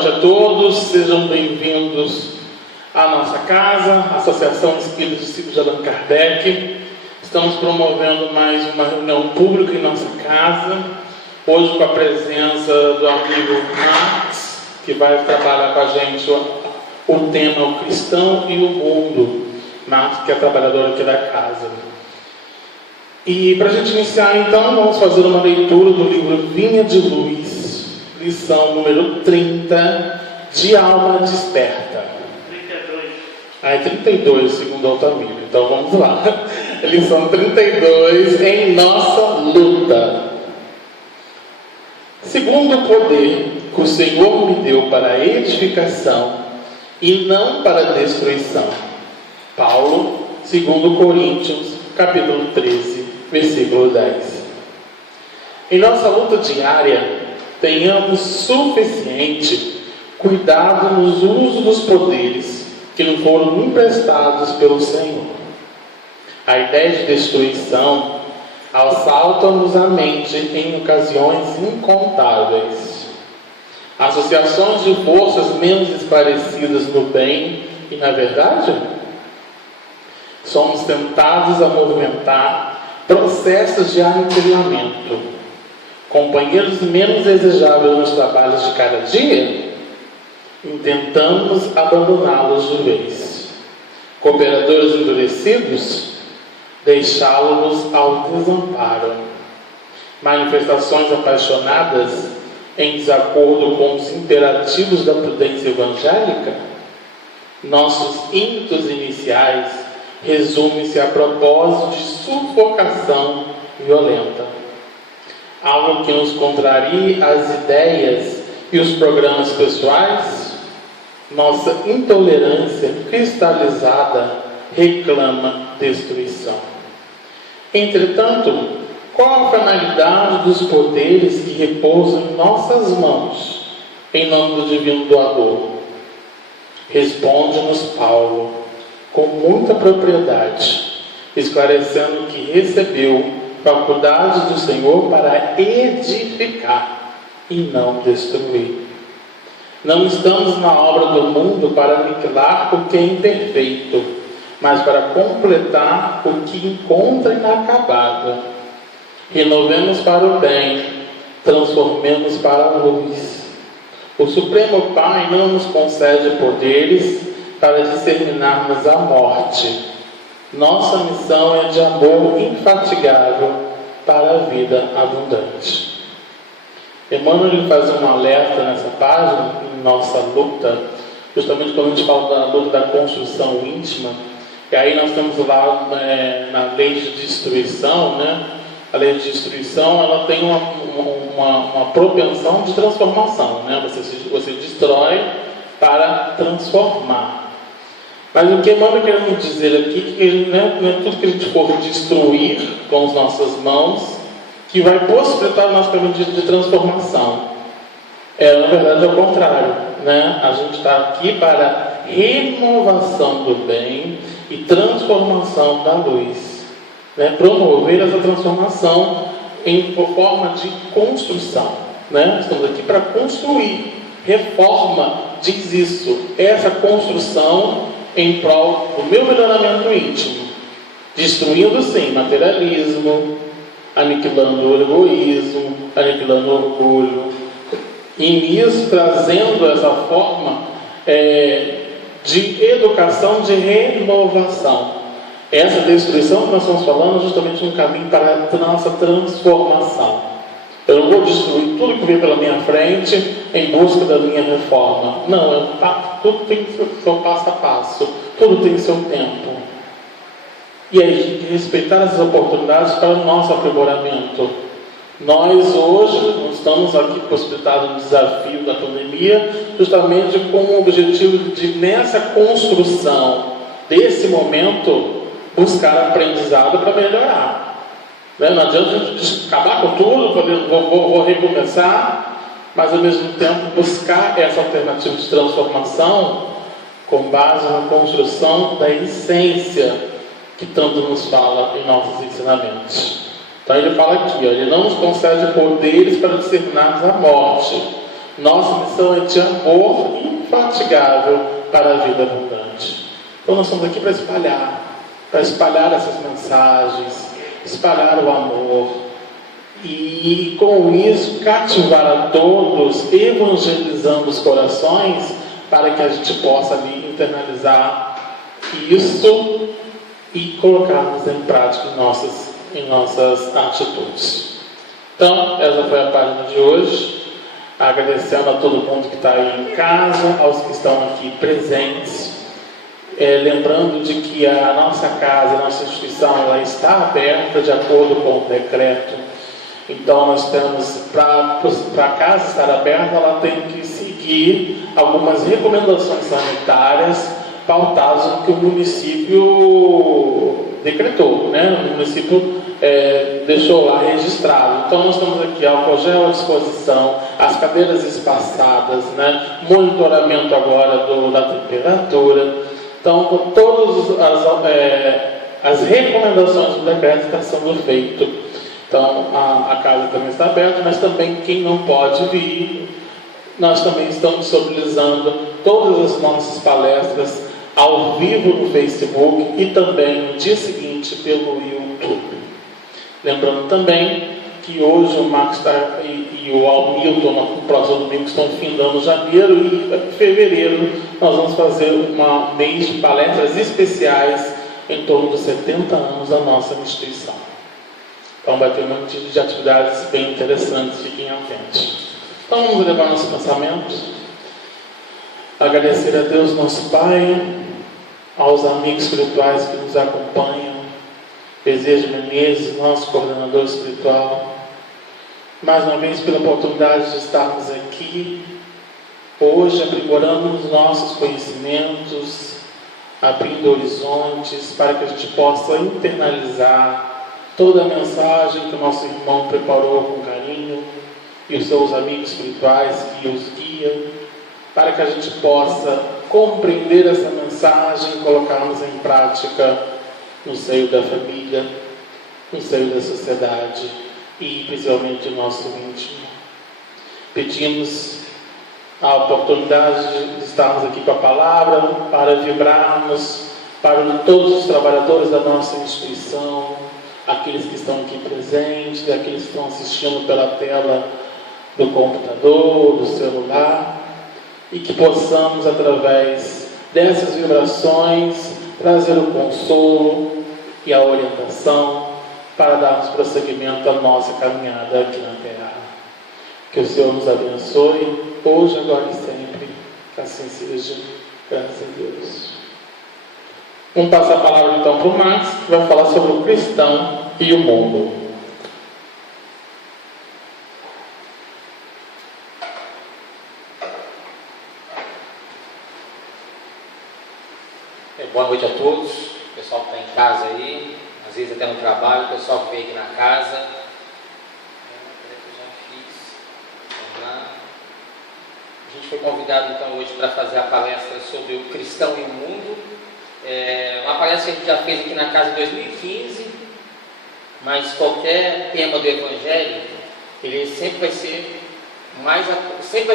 noite a todos, sejam bem-vindos à nossa casa, Associação Espírita Discípulos de Allan Kardec. Estamos promovendo mais uma reunião pública em nossa casa, hoje com a presença do amigo Max, que vai trabalhar com a gente o tema O Cristão e o Mundo. Max, que é trabalhador aqui da casa. E para a gente iniciar, então, vamos fazer uma leitura do livro Vinha de Luz, lição número 30, de Alma Desperta. 32. É 32, segundo Altamira. Então vamos lá. Lição 32, em nossa luta. Segundo o poder que o Senhor me deu para edificação e não para destruição. Paulo, 2 Coríntios, capítulo 13, versículo 10. Em nossa luta diária, tenhamos suficiente cuidado nos usos dos poderes que nos foram emprestados pelo Senhor. A ideia de destruição assalta-nos a mente em ocasiões incontáveis. Associações de forças menos esclarecidas no bem e na verdade, somos tentados a movimentar processos de aniquilamento. Companheiros menos desejáveis nos trabalhos de cada dia, intentamos abandoná-los de vez. Cooperadores endurecidos, deixá-los ao desamparo. Manifestações apaixonadas em desacordo com os imperativos da prudência evangélica, nossos ímpetos iniciais resumem-se a propósito de sufocação violenta. Algo que nos contraria as ideias e os programas pessoais, nossa intolerância cristalizada reclama destruição. Entretanto, qual a finalidade dos poderes que repousam em nossas mãos, em nome do Divino Doador? Responde-nos Paulo, com muita propriedade, esclarecendo que recebeu faculdade do Senhor para edificar e não destruir. Não estamos na obra do mundo para aniquilar o que é imperfeito, mas para completar o que encontra inacabado. Renovemos para o bem, transformemos para a luz. O Supremo Pai não nos concede poderes para disseminarmos a morte. Nossa missão é de amor infatigável para a vida abundante. Emmanuel faz um alerta nessa página, em nossa luta, justamente quando a gente fala da luta da construção íntima, e aí nós temos lá na lei de destruição, né? A lei de destruição, ela tem uma propensão de transformação, né? Você destrói para transformar. Mas o que Emmanuel quer nos dizer aqui é que não é tudo que a gente for destruir com as nossas mãos que vai possibilitar o nosso caminho de transformação. Na verdade é o contrário, né? A gente está aqui para renovação do bem e transformação da luz, né? Promover essa transformação em forma de construção, né? Estamos aqui para construir. Reforma diz isso, essa construção em prol do meu melhoramento íntimo, destruindo sim materialismo, aniquilando o egoísmo, aniquilando o orgulho, e nisso trazendo essa forma de educação, de renovação. Essa destruição que nós estamos falando é justamente um caminho para a nossa transformação. Eu não vou destruir tudo que vem pela minha frente em busca da minha reforma. Não, tudo tem seu passo a passo, tudo tem seu tempo. E aí a gente tem que respeitar essas oportunidades para o nosso aprimoramento. Nós hoje estamos aqui possibilitados no desafio da pandemia, justamente com o objetivo de, nessa construção desse momento, buscar aprendizado para melhorar. Não adianta a gente acabar com tudo, vou recomeçar, mas ao mesmo tempo buscar essa alternativa de transformação com base na construção da essência que tanto nos fala em nossos ensinamentos. Então ele fala aqui, ele não nos concede poderes para discernirmos a morte, Nossa missão é de amor infatigável para a vida abundante. Então nós estamos aqui para espalhar essas mensagens, espalhar o amor e com isso cativar a todos, evangelizando os corações para que a gente possa ali internalizar isso e colocarmos em prática em nossas atitudes. Então, essa foi a página de hoje. Agradecendo a todo mundo que está aí em casa, aos que estão aqui presentes. Lembrando de que a nossa casa, a nossa instituição, ela está aberta de acordo com o decreto. Então, nós temos, para a casa estar aberta, ela tem que seguir algumas recomendações sanitárias pautadas no que o município decretou, né? O município deixou lá registrado. Então nós estamos aqui álcool gel à disposição, as cadeiras espaçadas, né? Monitoramento agora da temperatura. Então, com todas as recomendações do decreto está sendo feito. Então a casa também está aberta, mas também quem não pode vir, nós também estamos disponibilizando todas as nossas palestras ao vivo no Facebook e também no dia seguinte pelo YouTube. Lembrando também que hoje o Marcos e o Hamilton, no próximo domingo, estão findando janeiro e em fevereiro nós vamos fazer um mês de palestras especiais em torno dos 70 anos da nossa instituição. Então vai ter um monte de atividades bem interessantes, fiquem atentos. Então vamos levar nossos pensamentos. Agradecer a Deus, nosso Pai, aos amigos espirituais que nos acompanham, Desejo Menezes, nosso coordenador espiritual, mais uma vez pela oportunidade de estarmos aqui, hoje aprimorando os nossos conhecimentos, abrindo horizontes, para que a gente possa internalizar toda a mensagem que o nosso irmão preparou com carinho, e os seus amigos espirituais que os guiam, para que a gente possa compreender essa mensagem e colocarmos em prática no seio da família, no seio da sociedade e principalmente no nosso íntimo. Pedimos a oportunidade de estarmos aqui com a palavra, para vibrarmos para todos os trabalhadores da nossa instituição, aqueles que estão aqui presentes, aqueles que estão assistindo pela tela do computador, do celular, e que possamos, através dessas vibrações, trazer o consolo e a orientação para darmos prosseguimento à nossa caminhada aqui na Terra. Que o Senhor nos abençoe, hoje, agora e sempre, que assim seja, graças a Deus. Vamos passar a palavra então para o Max, que vai falar sobre o cristão e o mundo. Boa noite a todos, o pessoal que está em casa aí, às vezes até no trabalho, o pessoal que veio aqui na casa. A gente foi convidado então hoje para fazer a palestra sobre o cristão e o mundo. Uma palestra que a gente já fez aqui na casa em 2015, mas qualquer tema do Evangelho, ele sempre vai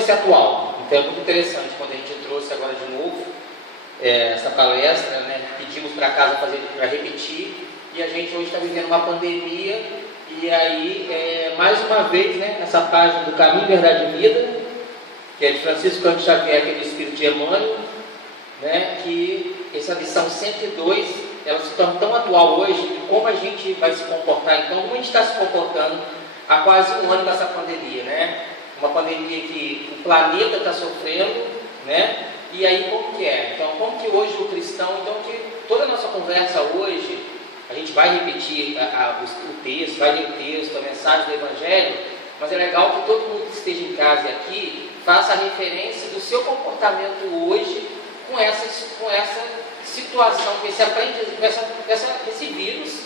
ser atual. Então é muito interessante quando a gente trouxe agora de novo essa palestra, né? Pedimos para casa para repetir, e a gente hoje está vivendo uma pandemia, e aí mais uma vez, né, essa página do Caminho, Verdade e Vida, que é de Francisco Cândido Xavier, que é do Espírito de Emmanuel, né, que essa lição 102, ela se torna tão atual hoje, de como a gente vai se comportar. Então, como a gente está se comportando há quase um ano dessa pandemia, né? Uma pandemia que o planeta está sofrendo, né? E aí como que é? Então, como que hoje o cristão, então que toda a nossa conversa hoje, a gente vai repetir o texto, vai ler o texto, a mensagem do Evangelho, mas é legal que todo mundo que esteja em casa e aqui faça a referência do seu comportamento hoje com essa situação, com esse vírus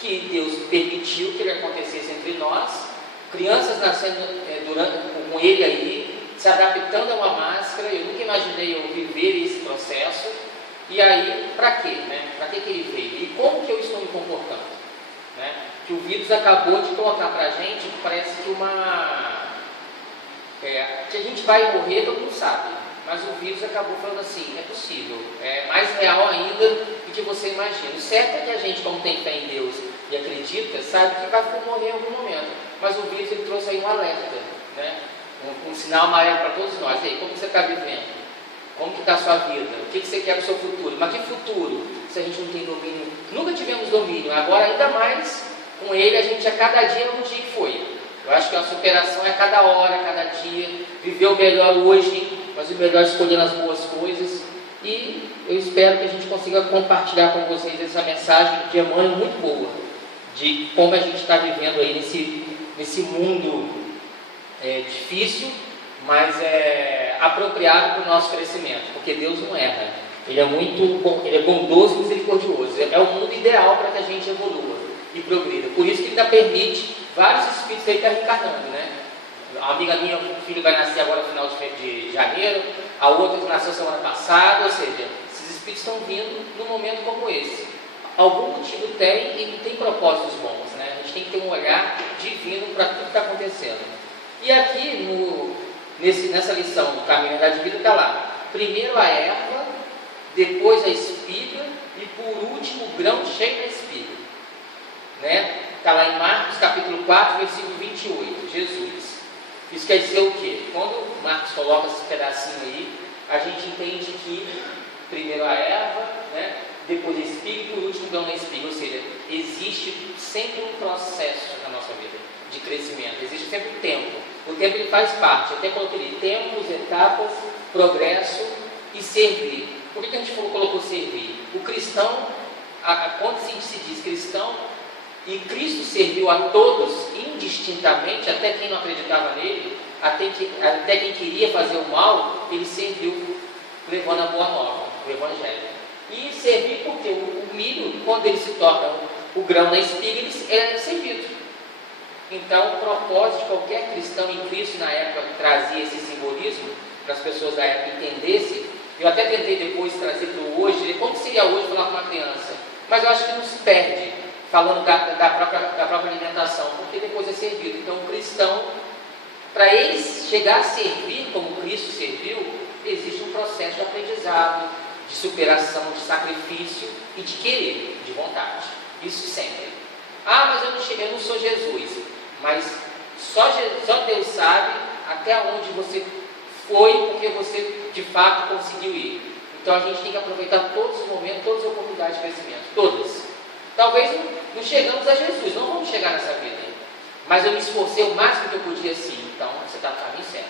que Deus permitiu que ele acontecesse entre nós, crianças nascendo com ele aí, se adaptando a uma máscara. Eu nunca imaginei eu viver esse processo. E aí, para quê? Né? Para que ele veio? E como que eu estou me comportando? Né? Que o vírus acabou de colocar para a gente, parece que que a gente vai morrer, todo mundo sabe. Mas o vírus acabou falando assim, é possível, é mais real ainda do que você imagina. O certo é que a gente, como tem fé em Deus e acredita, sabe que vai morrer em algum momento. Mas o vírus ele trouxe aí um alerta, né? Um sinal amarelo para todos nós. E aí, como você está vivendo? Como que está a sua vida? O que você quer para o seu futuro? Mas que futuro? Se a gente não tem domínio, nunca tivemos domínio, agora ainda mais com ele, a gente a cada dia é um dia que foi. Eu acho que a superação é a cada hora, a cada dia, viver o melhor hoje, mas o melhor escolhendo as boas coisas. E eu espero que a gente consiga compartilhar com vocês essa mensagem de Emmanuel muito boa, de como a gente está vivendo aí nesse mundo difícil, mas apropriado para o nosso crescimento, porque Deus não erra. Ele é muito bom, ele é bondoso e misericordioso. É o mundo ideal para que a gente evolua e progrida. Por isso que ele ainda permite vários espíritos aí estar reencarnando, né? A amiga minha, o filho vai nascer agora no final de janeiro, a outra que nasceu semana passada, ou seja, esses espíritos estão vindo num momento como esse. Algum motivo tem e tem propósitos bons, né? A gente tem que ter um olhar divino para tudo que está acontecendo. E aqui, nessa lição do Caminho da Vida, está lá: primeiro a erva, depois a espiga e por último o grão cheio da espiga, né? Está lá em Marcos capítulo 4, versículo 28, Jesus. Isso quer dizer o quê? Quando Marcos coloca esse pedacinho aí, a gente entende que primeiro a erva, né? Depois a espiga e por último o grão da espiga. Ou seja, existe sempre um processo na nossa vida de crescimento, existe sempre um tempo. O tempo ele faz parte, até coloquei ali tempos, etapas, progresso e servir. Por que a gente colocou servir? O cristão, quando se diz cristão, e Cristo serviu a todos indistintamente, até quem não acreditava nele, até quem queria fazer o mal, ele serviu levando a boa nova, o evangelho. E servir porque o milho, quando ele se torna o grão na espiga, ele é servido. Então, o propósito de qualquer cristão em Cristo, na época, trazia esse simbolismo para as pessoas da época entenderem. Eu até tentei depois trazer para o hoje, como seria hoje falar com uma criança, mas eu acho que não se perde falando da própria alimentação, porque depois é servido. Então, o cristão, para ele chegar a servir como Cristo serviu, existe um processo de aprendizado, de superação, de sacrifício e de querer, de vontade. Isso sempre. Ah, mas eu não cheguei, eu não sou Jesus. Mas só Deus sabe até onde você foi, porque você de fato conseguiu ir. Então a gente tem que aproveitar todos os momentos, todas as oportunidades de crescimento, todas. Talvez não chegamos a Jesus, não vamos chegar nessa vida, mas eu me esforcei o máximo que eu podia sim. Então você está no caminho certo.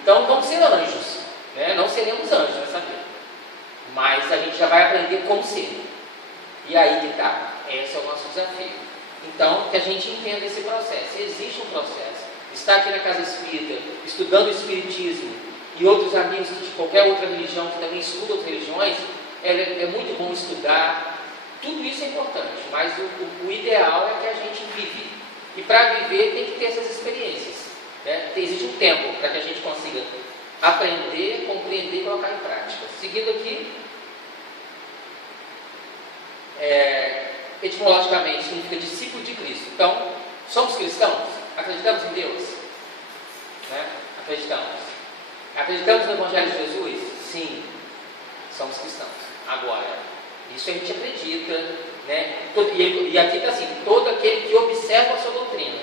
Então vamos ser anjos, né? Não seremos anjos nessa vida, mas a gente já vai aprender como ser. E aí que está, esse é o nosso desafio. Então, que a gente entenda esse processo. Existe um processo. Estar aqui na Casa Espírita, estudando o Espiritismo, e outros amigos de qualquer outra religião que também estudam outras religiões, é muito bom estudar. Tudo isso é importante, mas o ideal é que a gente vive. E para viver tem que ter essas experiências, né? Existe um tempo para que a gente consiga aprender, compreender e colocar em prática. Seguindo aqui, etimologicamente significa discípulo de Cristo. Então, somos cristãos? Acreditamos em Deus? Né? Acreditamos. Acreditamos no Evangelho de Jesus? Sim, somos cristãos. Agora, isso a gente acredita, né? E aqui está assim: todo aquele que observa a sua doutrina,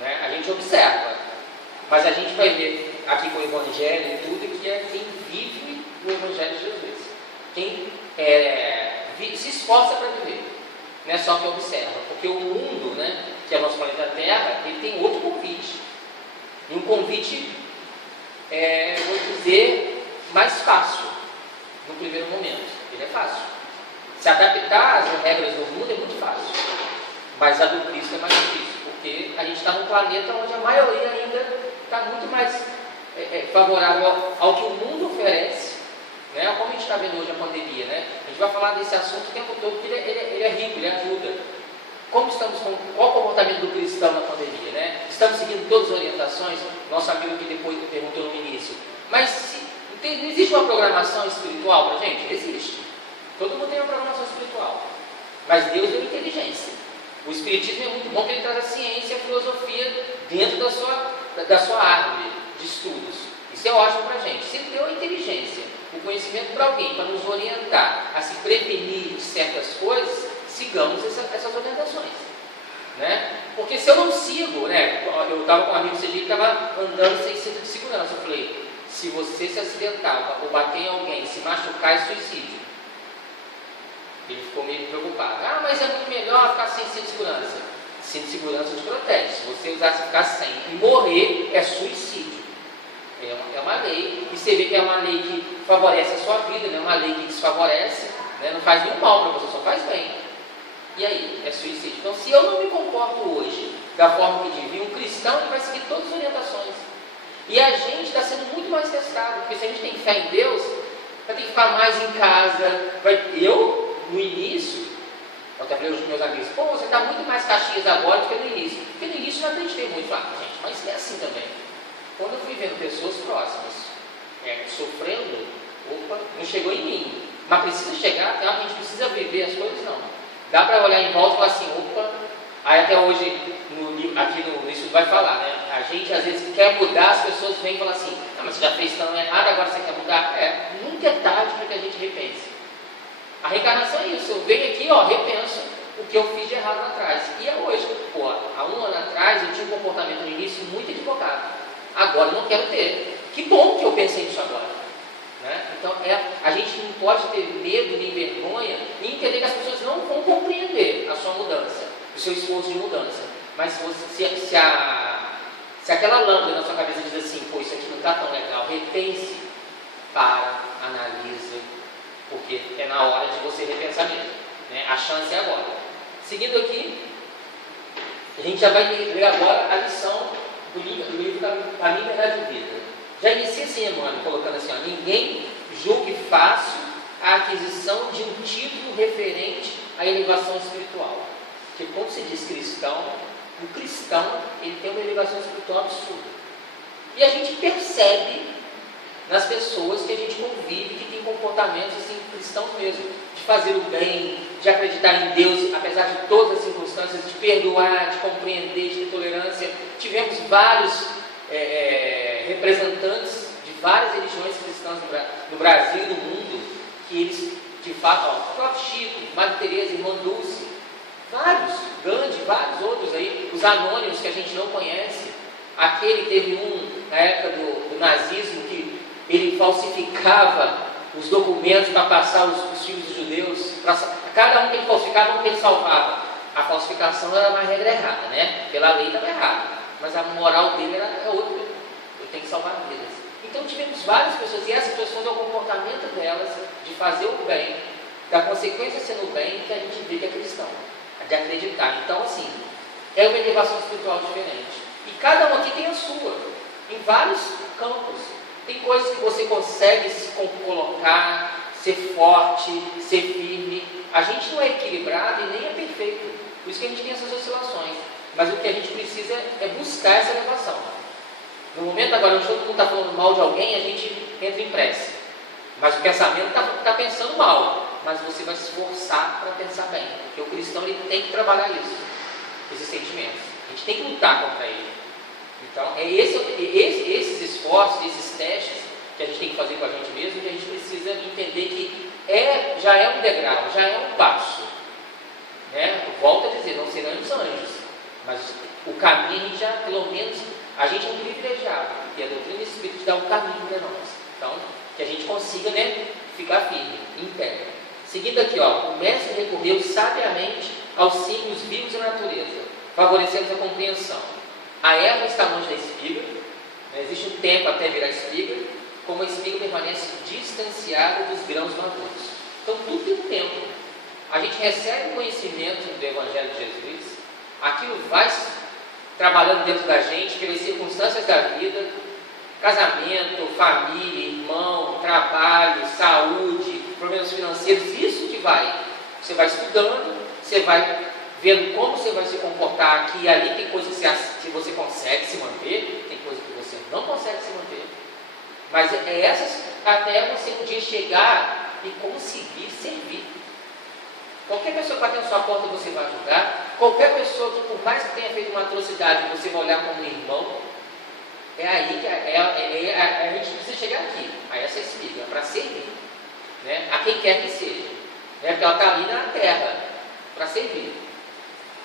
né? A gente observa, mas a gente vai ver aqui com o Evangelho e tudo que é quem vive o Evangelho de Jesus, quem se esforça para viver, não é só quem observa, porque o mundo, né, que é o nosso planeta Terra, ele tem outro convite, e um convite, vou dizer, mais fácil no primeiro momento. Ele é fácil. Se adaptar às regras do mundo é muito fácil, mas a do Cristo é mais difícil, porque a gente está num planeta onde a maioria ainda está muito mais favorável ao que o mundo oferece, né? Como a gente está vendo hoje a pandemia, né? A gente vai falar desse assunto o tempo todo, porque ele é rico, ele ajuda. Qual o comportamento do cristão na pandemia, né? Estamos seguindo todas as orientações. Nosso amigo que depois perguntou no início, mas não existe uma programação espiritual para a gente? Existe. Todo mundo tem uma programação espiritual, mas Deus deu inteligência. O Espiritismo é muito bom porque ele traz a ciência e a filosofia dentro da sua da sua árvore de estudos. Isso é ótimo para a gente. Se deu a inteligência, o conhecimento para alguém, para nos orientar a se prevenir de certas coisas, sigamos essas orientações. Né? Porque se eu não sigo, né? Eu estava com um amigo que estava andando sem cinto de segurança. Eu falei, se você se acidentar ou bater em alguém, se machucar, é suicídio. Ele ficou meio preocupado. Ah, mas é muito melhor ficar sem cinto de segurança. Cinto de segurança te protege. Se você usar se ficar sem e morrer, é suicídio. É uma lei. E você vê que é uma lei que favorece a sua vida, não é uma lei que desfavorece, né? Não faz nenhum mal para você, só faz bem. E aí? É suicídio. Então, se eu não me comporto hoje da forma que devia, um cristão ele vai seguir todas as orientações. E a gente está sendo muito mais testado, porque se a gente tem fé em Deus, vai ter que ficar mais em casa. Eu, no início, eu até falei aos meus amigos, pô, você está muito mais Caxias agora do que no início. Porque no início eu não acreditei muito, gente, mas é assim também. Quando eu fui vendo pessoas próximas sofrendo, opa, não chegou em mim. Mas precisa chegar, tá? A gente precisa viver as coisas, não. Dá para olhar em volta e falar assim, opa, aí até hoje, aqui no estudo vai falar, né? A gente às vezes quer mudar, as pessoas vêm e falam assim, ah, mas você já fez tão errado, agora você quer mudar. Nunca é tarde para que a gente repense. A reencarnação é isso, eu venho aqui, repenso o que eu fiz de errado lá atrás. E é hoje, há um ano atrás eu tinha um comportamento no início muito equivocado. Agora eu não quero ter. Que bom que eu pensei nisso agora. Né? Então a gente não pode ter medo nem vergonha e entender que as pessoas não vão compreender a sua mudança, o seu esforço de mudança. Mas se aquela lâmpada na sua cabeça diz assim, pô, isso aqui não está tão legal, repense, analisa, porque é na hora de você repensar mesmo. Né? A chance é agora. Seguindo aqui, a gente já vai ler agora a lição do livro A Liberdade de Vida. Já inicia assim, Emmanuel, colocando assim, ninguém julgue fácil a aquisição de um título referente à elevação espiritual. Porque quando se diz cristão, o cristão ele tem uma elevação espiritual absurda. E a gente percebe nas pessoas que a gente convive, que tem comportamentos assim, cristãos mesmo, de fazer o bem, de acreditar em Deus, apesar de todas as circunstâncias, de perdoar, de compreender, de ter tolerância. Tivemos vários representantes de várias religiões cristãs no Brasil e no mundo, que eles, de fato, o próprio Chico, Madre Teresa, Irmã Dulce, vários, Gandhi, vários outros aí, os anônimos que a gente não conhece. Aquele teve na época do nazismo, que ele falsificava os documentos para passar os filhos dos judeus, cada um que ele falsificava, um que ele salvava. A falsificação era uma regra errada, né? Pela lei estava errada, mas a moral dele era outra. Eu tenho que salvar vidas. Então tivemos várias pessoas, e essas pessoas é o comportamento delas de fazer o bem, da consequência sendo o bem, que a gente vê que é cristão, de acreditar. Então, assim, é uma elevação espiritual diferente. E cada um aqui tem a sua, em vários campos. Tem coisas que você consegue se colocar, ser forte, ser firme. A gente não é equilibrado e nem é perfeito. Por isso que a gente tem essas oscilações. Mas o que a gente precisa é buscar essa elevação. No momento agora, onde todo mundo está falando mal de alguém, a gente entra em prece. Mas o pensamento está pensando mal. Mas você vai se esforçar para pensar bem. Porque o cristão ele tem que trabalhar isso, esses sentimentos. A gente tem que lutar contra ele. Então, esses esforços, esses testes que a gente tem que fazer com a gente mesmo, que a gente precisa entender que já é um degrau, já é um passo. Né? Volto a dizer, não seremos anjos, mas o caminho a gente já, pelo menos, a gente é um privilegiado, e a doutrina espírita dá um caminho para nós. Então, que a gente consiga, né, ficar firme, em pé. Seguindo aqui, o mestre recorreu sabiamente aos signos vivos da natureza, favorecendo a compreensão. A erva está longe da espiga, né? Existe um tempo até virar espiga, como a espiga permanece distanciada dos grãos maduros. Então tudo tem um tempo. A gente recebe o conhecimento do Evangelho de Jesus, aquilo vai trabalhando dentro da gente pelas circunstâncias da vida, casamento, família, irmão, trabalho, saúde, problemas financeiros, isso que você vai estudando, você vai vendo como você vai se comportar aqui e ali. Tem coisas que você consegue se manter, tem coisas que você não consegue se manter, mas essas até você um dia chegar e conseguir servir. Qualquer pessoa que bater na sua porta você vai ajudar. Qualquer pessoa que, por mais que tenha feito uma atrocidade, você vai olhar como um irmão. É aí que a gente precisa chegar aqui, a essa espiga, para servir, né? A quem quer que seja, né? Porque ela está ali na terra, para servir.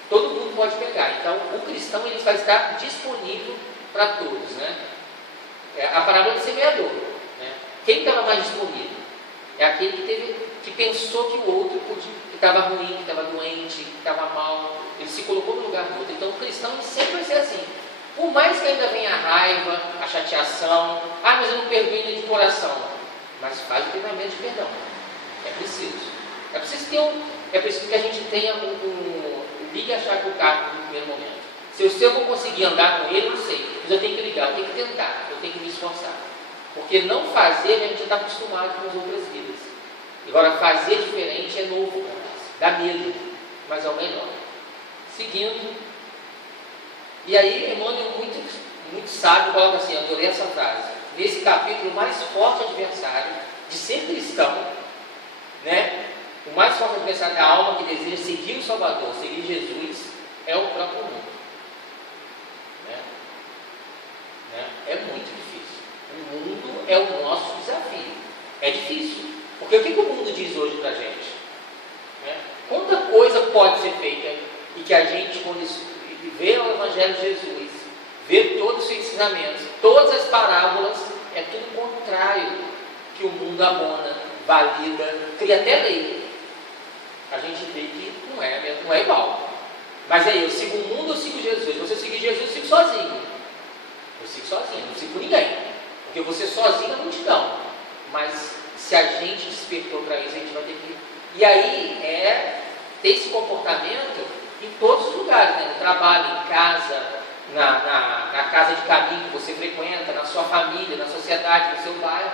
Todo mundo pode pegar. Então, o cristão ele vai estar disponível para todos, né? É a parábola do semeador, né? Quem estava mais disponível? É aquele que pensou que o outro que estava ruim, que estava doente, que estava mal. Ele se colocou no lugar do outro. Então, o cristão sempre vai ser assim. Por mais que ainda venha a raiva, a chateação, mas eu não perdoei nem de coração. Mas faz o treinamento de perdão. É preciso. É preciso que a gente tenha ligue a chave do carro no primeiro momento. Se eu vou conseguir andar com ele, eu não sei. Mas eu tenho que ligar, eu tenho que tentar, eu tenho que me esforçar. Porque não fazer, a gente já está acostumado com as outras vidas. Agora, fazer diferente é novo para nós. Dá medo, mas é o melhor. Seguindo. E aí, Emmanuel, muito sábio, coloca assim, eu adorei essa frase. Nesse capítulo, o mais forte adversário de ser cristão, né? O mais forte adversário da alma que deseja seguir o Salvador, seguir Jesus, é o próprio mundo. É muito difícil. O mundo é o nosso desafio. É difícil. Porque o que o mundo diz hoje para a gente? Quanta coisa pode ser feita e que a gente, quando vê o Evangelho de Jesus, vê todos os seus ensinamentos, todas as parábolas, é tudo contrário que o mundo abona, valida, cria até lei. A gente vê que não é igual. Mas aí, eu sigo o mundo ou sigo Jesus? Se você seguir Jesus, eu sigo sozinho. Eu sigo sozinho, não sigo com ninguém. Porque você sozinho é multidão. Mas se a gente despertou para isso, a gente vai ter que... E aí, ter esse comportamento em todos os lugares, né? No trabalho, em casa, na casa de caminho que você frequenta, na sua família, na sociedade, no seu bairro.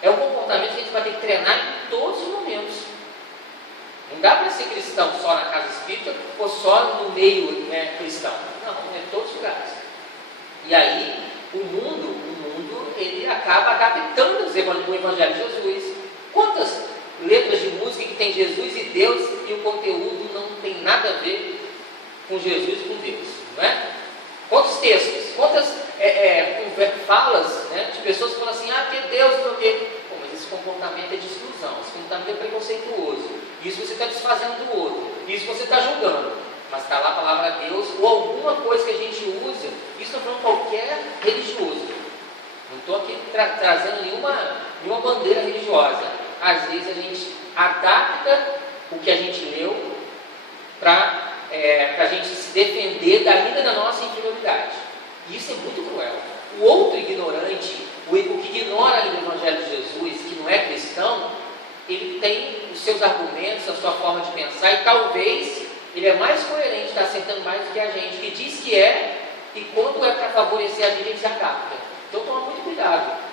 É um comportamento que a gente vai ter que treinar em todos os momentos. Não dá para ser cristão só na casa espírita ou só no meio, né, cristão. Não, é em todos os lugares. E aí, o mundo, ele acaba adaptando o Evangelho de Jesus. Quantas letras de música que tem Jesus e Deus e o conteúdo não tem nada a ver com Jesus e com Deus, não é? Quantos textos, quantas falas, né, de pessoas que falam assim, porque Deus, porque... Pô, mas esse comportamento é de exclusão, esse comportamento é preconceituoso, isso você está desfazendo do outro, isso você está julgando, mas está lá a palavra de Deus, ou alguma coisa que a gente usa, isso não falando qualquer religioso, não estou aqui trazendo nenhuma bandeira religiosa. Às vezes a gente adapta o que a gente leu para a gente se defender ainda da nossa inferioridade. E isso é muito cruel. O outro ignorante, o que ignora o Evangelho de Jesus, que não é cristão, ele tem os seus argumentos, a sua forma de pensar, e talvez ele é mais coerente, está acertando mais do que a gente, que diz que e quando é para favorecer a vida, ele se adapta. Então toma muito cuidado.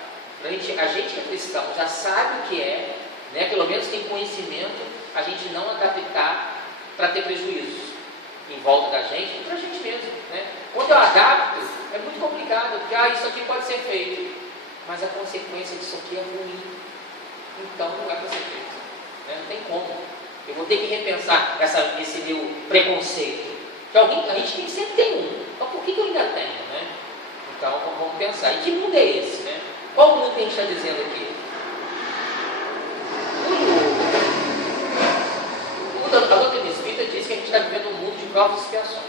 A gente que é cristão já sabe o que né? Pelo menos tem conhecimento, a gente não adaptar para ter prejuízos em volta da gente e para a gente mesmo, né? Quando eu adapto, é muito complicado, porque isso aqui pode ser feito, mas a consequência disso aqui é ruim, então não é para ser feito, né? Não tem como. Eu vou ter que repensar esse meu preconceito, que a gente sempre tem então por que eu ainda tenho, né? Então vamos pensar, e que mundo é esse, né? Qual mundo que a gente está dizendo aqui? A doutrina espírita diz que a gente está vivendo um mundo de provas e expiações.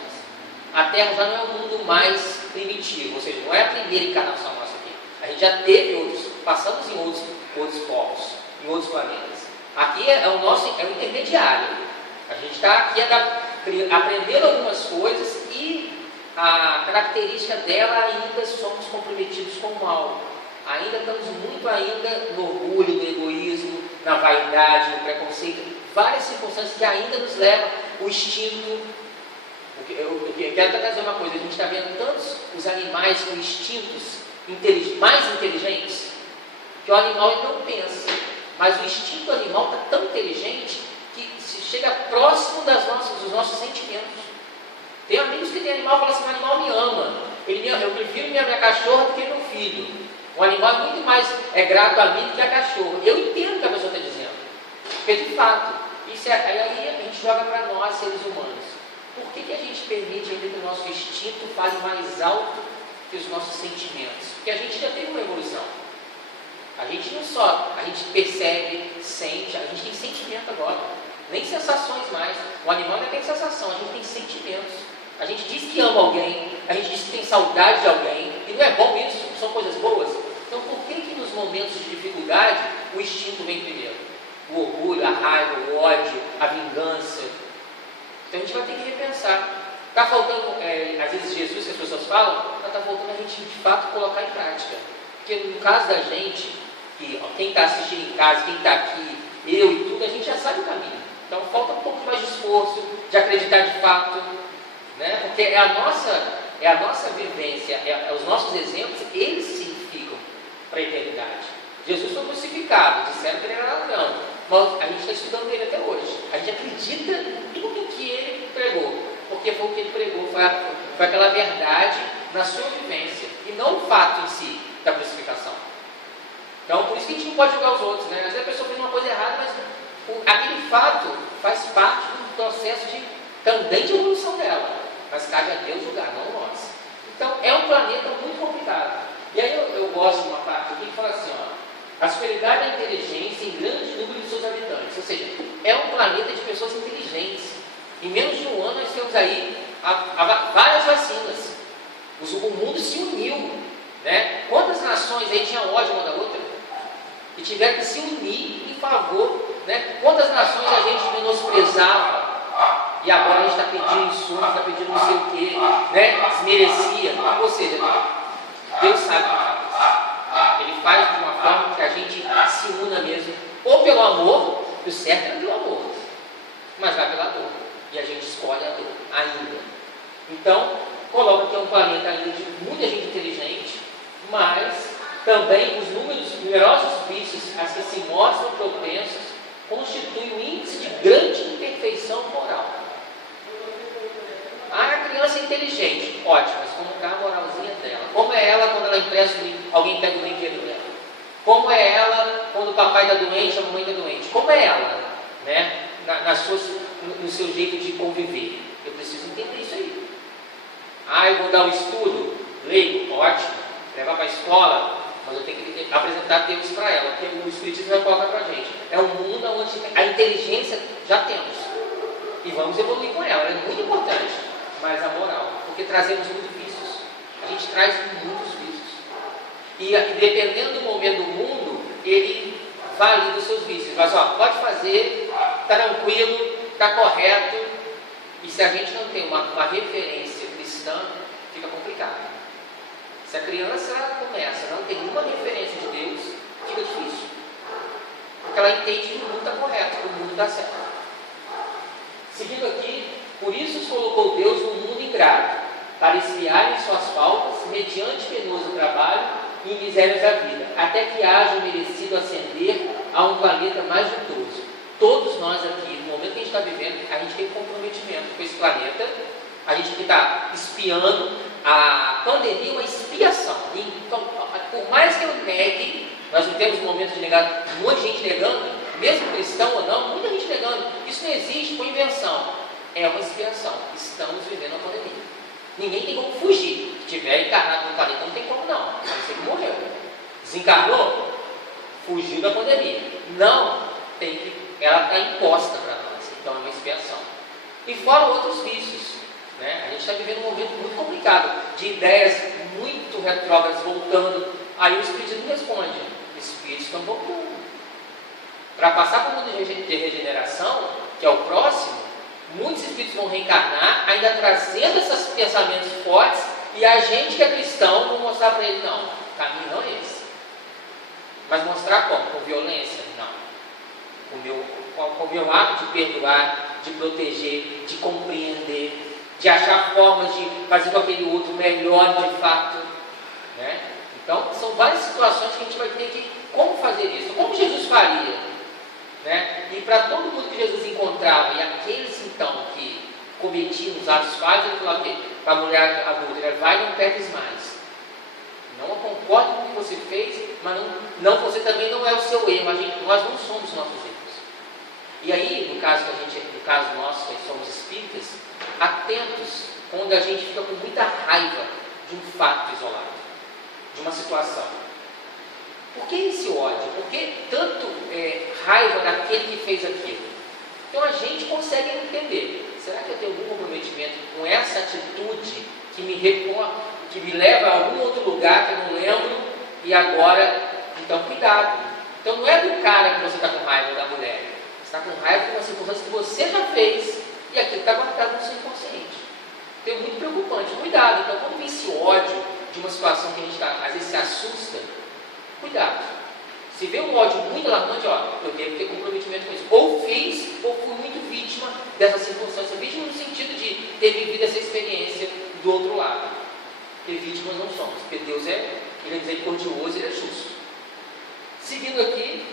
A Terra já não é um mundo mais primitivo, ou seja, não é a primeira encarnação nossa aqui. A gente já teve passamos em outros povos, em outros planetas. Aqui é o intermediário. A gente está aqui aprendendo algumas coisas e a característica dela ainda somos comprometidos com o mal. Ainda estamos muito no orgulho, no egoísmo, na vaidade, no preconceito, várias circunstâncias que ainda nos levam o instinto. Eu quero trazer uma coisa, a gente está vendo tantos os animais com instintos mais inteligentes, que o animal ele não pensa, mas o instinto animal está tão inteligente que se chega próximo dos nossos sentimentos. Tem amigos que têm animal e falam assim, o animal me ama, eu prefiro minha cachorra do que meu filho. O animal é muito mais grato a mim do que a cachorra. Eu entendo o que a pessoa está dizendo. Porque de fato, aí a gente joga para nós, seres humanos. Por que a gente permite ainda que o nosso instinto fale mais alto que os nossos sentimentos. Porque a gente já teve uma evolução. A gente não só, a gente percebe, sente, a gente tem sentimento agora. Nem sensações mais. O animal não tem sensação, a gente tem sentimentos. A gente diz que ama alguém, a gente diz que tem saudade de alguém, e não é bom isso, são coisas boas. Então por que nos momentos de dificuldade o instinto vem primeiro? O orgulho, a raiva, o ódio, a vingança. Então a gente vai ter que repensar. Está faltando, às vezes Jesus, que as pessoas falam, mas está faltando a gente de fato colocar em prática. Porque no caso da gente, quem está assistindo em casa, quem está aqui, eu e tudo, a gente já sabe o caminho. Então falta um pouco mais de esforço, de acreditar de fato, né? Porque é a nossa vivência, os nossos exemplos, eles sim ficam para a eternidade. Jesus foi crucificado, disseram que ele era ladrão, mas a gente está estudando ele até hoje. A gente acredita em tudo que ele pregou, porque foi o que ele pregou, foi aquela verdade na sua vivência, e não o fato em si da crucificação. Então, por isso que a gente não pode julgar os outros, né? Às vezes a pessoa fez uma coisa errada, mas aquele fato faz parte do processo também de evolução dela. Mas cabe a Deus julgar, não nós. Então, é um planeta muito complicado. E aí eu gosto de uma parte aqui que fala assim, a superioridade da inteligência em grande número de seus habitantes. Ou seja, é um planeta de pessoas inteligentes. Em menos de um ano nós temos aí várias vacinas. O mundo se uniu, né? Quantas nações aí tinham ódio uma da outra? E tiveram que se unir em favor, né? Quantas nações a gente menosprezava? E agora a gente está pedindo insumo, está pedindo não sei o quê, né? Desmerecia. Ou seja, Deus sabe o que faz. Ele faz de uma forma que a gente se una mesmo, ou pelo amor, o certo é pelo amor, mas vai pela dor. E a gente escolhe a dor, ainda. Então, coloca que é um planeta ainda de muita gente inteligente, mas também os numerosos vícios a que se mostram propensos constituem um índice de grande imperfeição moral. A criança é inteligente, ótimo, mas como está a moralzinha dela? Como é ela quando ela empresta alguém pega o brinquedo dela? Como é ela quando o papai está doente, a mamãe está doente? Como é ela, né? No seu jeito de conviver? Eu preciso entender isso aí. Eu vou dar um estudo, leigo, ótimo, levar para a escola, mas eu tenho que apresentar Deus para ela, porque o Espiritismo vai colocar para a gente. É um mundo onde a inteligência já temos, e vamos evoluir com ela, é muito importante, mas a moral, porque trazemos muitos vícios, a gente traz muitos vícios, e dependendo do momento do mundo, ele valida os seus vícios, mas pode fazer, está tranquilo, está correto, e se a gente não tem uma referência cristã, fica complicado. Se a criança começa, não tem nenhuma referência de Deus, fica difícil. Porque ela entende que o mundo está correto, que o mundo está certo. Seguindo aqui, por isso os colocou Deus no mundo ingrato, para espiarem suas faltas, mediante penoso trabalho e misérias da vida, até que haja merecido ascender a um planeta mais virtuoso. Todos nós aqui, no momento que a gente está vivendo, a gente tem comprometimento com esse planeta, a gente está espiando. A pandemia é uma expiação. Então, por mais que eu negue, nós não temos um momento de negar, muita gente negando, mesmo cristão ou não, muita gente negando. Isso não existe, foi invenção. É uma expiação. Estamos vivendo a pandemia. Ninguém tem como fugir. Se tiver encarnado no planeta, não tem como não. A não ser que morreu. Desencarnou, fugiu da pandemia. Não, ela está imposta para nós. Então é uma expiação. E fora outros vícios. A gente está vivendo um momento muito complicado, de ideias muito retrógradas voltando. Aí o Espiritismo responde: os Espíritos estão voltando. Para passar para o mundo de regeneração, que é o próximo, muitos Espíritos vão reencarnar, ainda trazendo esses pensamentos fortes, e a gente que é cristão, vou mostrar para ele: não, o caminho não é esse. Mas mostrar como? Com violência? Não. Com o meu ato de perdoar, de proteger, de compreender, de achar formas de fazer com aquele outro melhor de fato, né? Então, são várias situações que a gente vai ter que, como fazer isso? Como Jesus faria, né? E para todo mundo que Jesus encontrava, e aqueles então que cometiam os atos falhos, ele falava para a mulher adulta: vai e não peques mais. Não concordo com o que você fez, mas você também não é o seu erro. Nós não somos nossos erros. E aí, no caso nosso, que somos espíritas, atentos, quando a gente fica com muita raiva de um fato isolado, de uma situação. Por que esse ódio? Por que tanto raiva daquele que fez aquilo? Então a gente consegue entender. Será que eu tenho algum comprometimento com essa atitude que me reporta, que me leva a algum outro lugar que eu não lembro e agora, então cuidado. Então não é do cara que você está com raiva, da mulher. Você está com raiva de uma circunstância que você já fez e aquilo está guardado no seu inconsciente. Então é muito preocupante. Cuidado. Então quando vem esse ódio de uma situação que a gente às vezes se assusta, cuidado. Se vê um ódio muito alarmante, eu devo ter comprometimento com isso. Ou fiz, ou fui muito vítima dessa circunstância. Vítima no sentido de ter vivido essa experiência do outro lado. Porque vítimas não somos. Porque Deus Ele é misericordioso, Ele é justo. Seguindo aqui,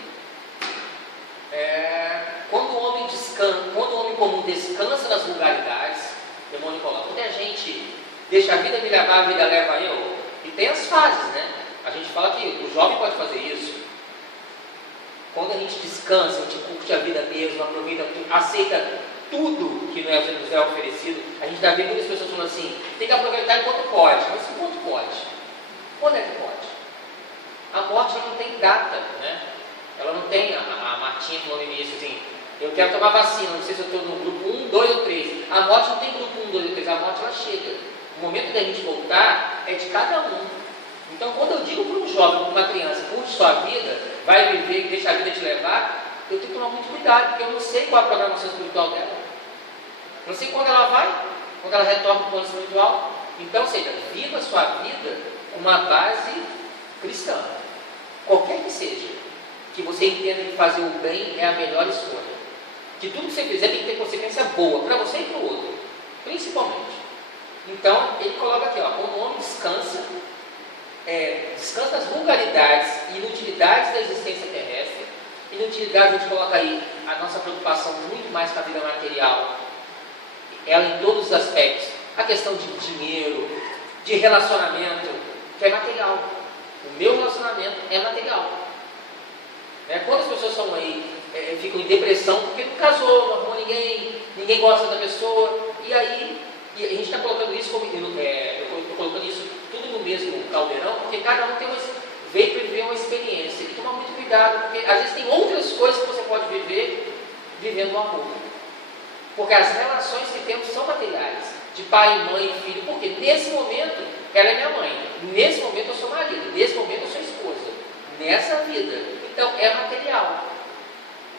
quando o homem comum descansa nas vulgaridades, demônio coloca. Muita gente deixa a vida me levar, a vida leva eu. E tem as fases, né? A gente fala que o jovem pode fazer isso. Quando a gente descansa, a gente curte a vida mesmo, aproveita tudo, aceita tudo que nos é oferecido. A gente está vendo muitas pessoas falando assim, tem que aproveitar enquanto pode. Mas enquanto pode? Quando é que pode? A morte não tem data, né? Ela não tem, a Martinha falou no início assim, eu quero tomar vacina, não sei se eu estou no grupo 1, 2 ou 3. A morte não tem grupo 1, 2 ou 3, a morte ela chega. O momento da gente voltar é de cada um. Então, quando eu digo para um jovem, para uma criança, curte sua vida, vai viver, deixa a vida te levar, eu tenho que tomar muito cuidado, porque eu não sei qual é a programação espiritual dela. Não sei quando ela vai, quando ela retorna para o plano espiritual. Então, ou seja, viva a sua vida com uma base cristã. Qualquer que seja, que você entenda que fazer o bem é a melhor escolha. Que tudo que você fizer tem que ter consequência boa, para você e para o outro, principalmente. Então, ele coloca aqui, quando o homem descansa das vulgaridades e inutilidades da existência terrestre. Inutilidade, a gente coloca aí a nossa preocupação muito mais com a vida material, ela em todos os aspectos, a questão de dinheiro, de relacionamento, que é material. O meu relacionamento é material. Quantas pessoas estão aí, ficam em depressão porque não casou, não arrumou ninguém gosta da pessoa, e aí a gente está colocando isso como, eu estou colocando isso tudo no mesmo caldeirão, porque cada um veio para viver uma experiência. Tem que tomar muito cuidado, porque às vezes tem outras coisas que você pode viver vivendo o amor. Porque as relações que temos são materiais, de pai, mãe e filho. Porque nesse momento ela é minha mãe, nesse momento eu sou marido, nesse momento eu sou esposa, nessa vida. Então é material.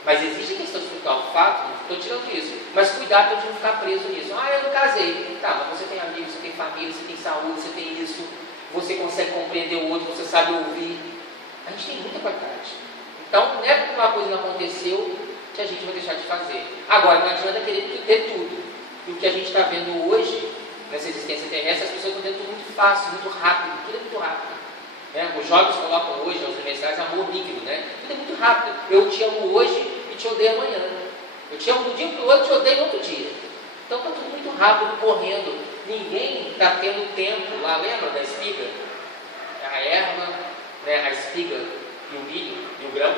Mas existe questão espiritual, fato, não estou tirando isso. Mas cuidado para a gente não ficar preso nisso. Eu não casei. Tá, mas você tem amigos, você tem família, você tem saúde, você tem isso. Você consegue compreender o outro, você sabe ouvir. A gente tem muita qualidade. Então, não é porque uma coisa não aconteceu que a gente vai deixar de fazer. Agora, não adianta querer ter tudo. E o que a gente está vendo hoje, nessa existência terrestre, as pessoas estão tendo tudo muito fácil, muito rápido. Tudo é muito rápido. Os jovens colocam hoje, as universidades, amor líquido, Tudo é muito rápido. Eu te amo hoje e te odeio amanhã. Eu te amo do dia para o outro e te odeio no outro dia. Então está tudo muito rápido, correndo. Ninguém está tendo tempo. Lá, lembra da espiga? A erva, a espiga e o milho e o grão.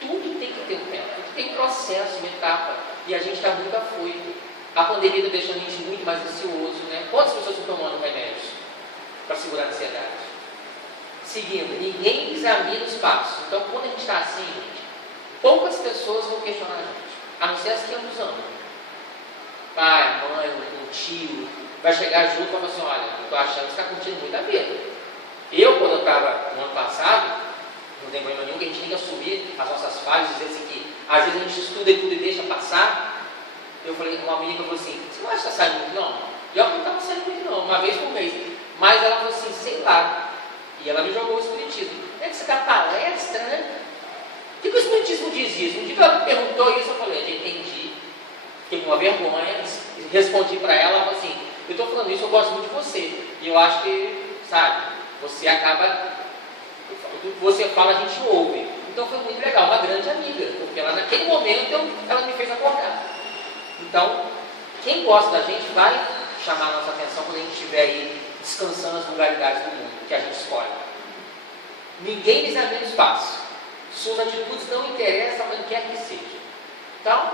Tudo tem que ter um tempo. Tudo tem um processo, uma etapa. E a gente está muito afoito. A pandemia está deixando a gente muito mais ansioso. Quantas pessoas estão tomando remédios para segurar a ansiedade? Seguindo, ninguém examina os passos. Então, quando a gente está assim, poucas pessoas vão questionar a gente, a não ser as que nos amam. Pai, mãe, um tio, vai chegar junto e falar assim, olha, eu estou achando que você está curtindo muito a vida. Eu, quando eu estava no ano passado, não tem problema nenhum que a gente tem que assumir as nossas falhas, dizer assim que às vezes a gente estuda e tudo e deixa passar. Eu falei, uma amiga falou assim, você não acha que está saindo muito não? E eu não estava saindo muito não, uma vez por mês. Mas ela falou assim, sei lá. E ela me jogou o espiritismo. É que você dá palestra, O que o espiritismo diz isso? Um dia que ela me perguntou isso, eu falei, eu entendi. Fiquei com uma vergonha, respondi para ela, ela falou assim, eu estou falando isso, eu gosto muito de você. E eu acho que, você acaba, tudo que você fala a gente ouve. Então foi muito legal, uma grande amiga, porque ela naquele momento ela me fez acordar. Então, quem gosta da gente vai chamar a nossa atenção quando a gente estiver aí descansando as vulgaridades do mundo que a gente escolhe. Ninguém examina o espaço. Suas atitudes não interessam a quem quer que seja. Então,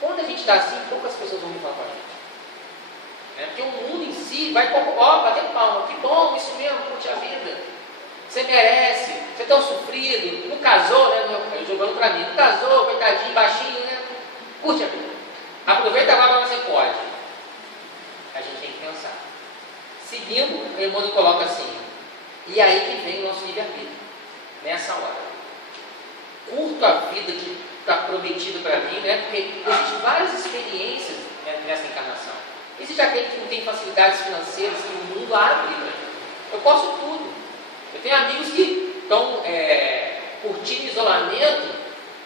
quando a gente está assim, poucas pessoas vão falar com a gente. Porque o mundo em si curtir, vai bater palma, que bom, isso mesmo, curte a vida. Você merece, você é tão sofrido, não casou, né? Jogando para mim, não casou, coitadinho, baixinho, né? Curte a vida. Aproveita agora você pode. A gente tem que pensar. Seguindo, o Emmanuel coloca assim, e aí que vem o nosso livre-arbítrio, nessa hora. Curto a vida que está prometida para mim, né? Porque existem várias experiências, né, nessa encarnação. Existe aquele que não tem facilidades financeiras, que o mundo abre, né? Eu posso tudo. Eu tenho amigos que estão curtindo isolamento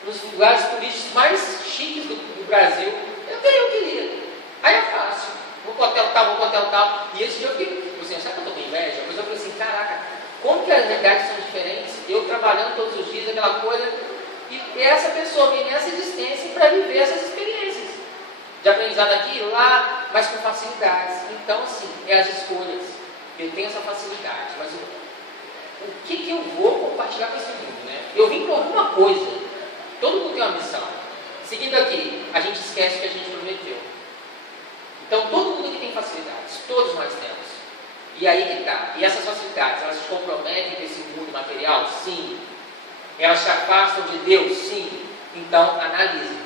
nos lugares turísticos mais chiques do Brasil. Eu queria. Aí é fácil. Vou para hotel tal. E esse dia eu fiquei assim, sabe que eu estou com inveja? Depois eu falei assim, caraca, como que as realidades são diferentes? Eu trabalhando todos os dias, aquela coisa, e essa pessoa vem nessa existência para viver essas experiências. De aprendizado aqui, lá, mas com facilidades. Então, assim, é as escolhas. Eu tenho essa facilidade, mas o que eu vou compartilhar com esse mundo, né? Eu vim por alguma coisa. Todo mundo tem uma missão. Seguindo aqui, a gente esquece o que a gente prometeu. Então, todo mundo aqui tem facilidades. Todos nós temos. E aí que está. E essas facilidades, elas se comprometem com esse mundo material? Sim. Elas te afastam de Deus? Sim. Então, analise.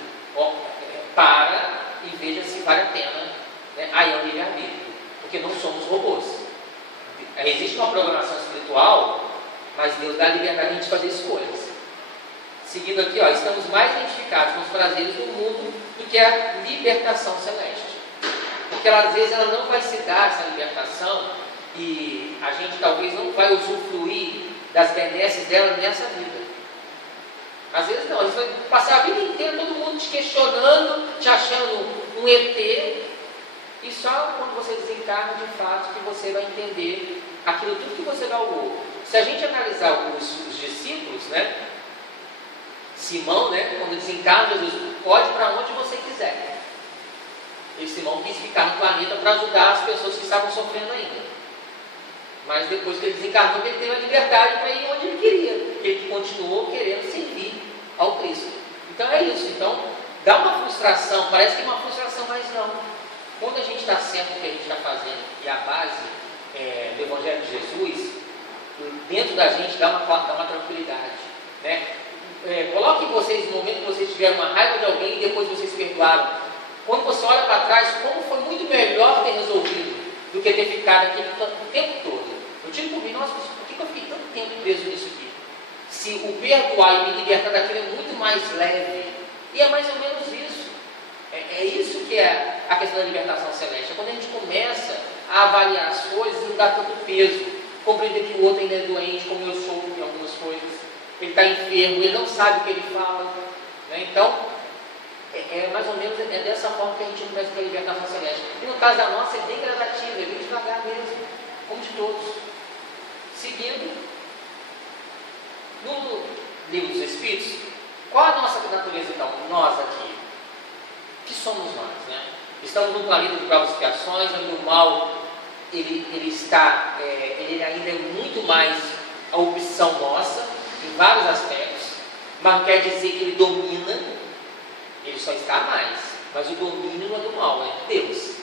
Para e veja se vale a pena, né? Aí é o livre-arbítrio. Porque não somos robôs. Existe uma programação espiritual, mas Deus dá liberdade a gente fazer escolhas. Seguindo aqui, estamos mais identificados com os prazeres do mundo do que a libertação celeste. Porque às vezes ela não vai se dar essa libertação e a gente talvez não vai usufruir das benesses dela nessa vida. Às vezes não, eles vão passar a vida inteira todo mundo te questionando, te achando um ET, e só quando você desencarna de fato que você vai entender aquilo tudo que você galgou. Se a gente analisar os discípulos, né? Simão, né? Quando desencarna, Jesus pode para onde você quiser. E Simão quis ficar no planeta para ajudar as pessoas que estavam sofrendo ainda. Mas depois que ele desencarnou, ele teve a liberdade para ir onde ele queria. Porque ele continuou querendo servir ao Cristo. Então é isso. Então dá uma frustração, parece que é uma frustração, mas não. Quando a gente está certo no que a gente está fazendo e a base do Evangelho de Jesus, dentro da gente dá uma tranquilidade, né? Coloquem vocês no momento que vocês tiveram uma raiva de alguém e depois vocês perdoaram. Quando você olha para trás, como foi muito melhor ter resolvido do que ter ficado aqui o tempo todo. Eu digo por mim, nossa, por que eu fiquei tanto tempo preso nisso aqui? Se o perdoar e me libertar daquilo é muito mais leve. E é mais ou menos isso. É isso que é a questão da libertação celeste. É quando a gente começa a avaliar as coisas e não dá tanto peso. Compreender que o outro ainda é doente, como eu sou em algumas coisas. Ele está enfermo, ele não sabe o que ele fala. Né? Então, mais ou menos dessa forma que a gente começa a libertação celeste. E no caso da nossa é bem gradativa, é bem devagar mesmo, como de todos. Seguindo, no livro dos Espíritos, qual a nossa natureza então? Nós aqui. O que somos nós? Né? Estamos num planeta de provas e expiações, onde o mal ele ainda é muito mais a opção nossa, em vários aspectos, mas não quer dizer que ele domina. Ele só está mais, mas o domínio não é do mal, é de Deus.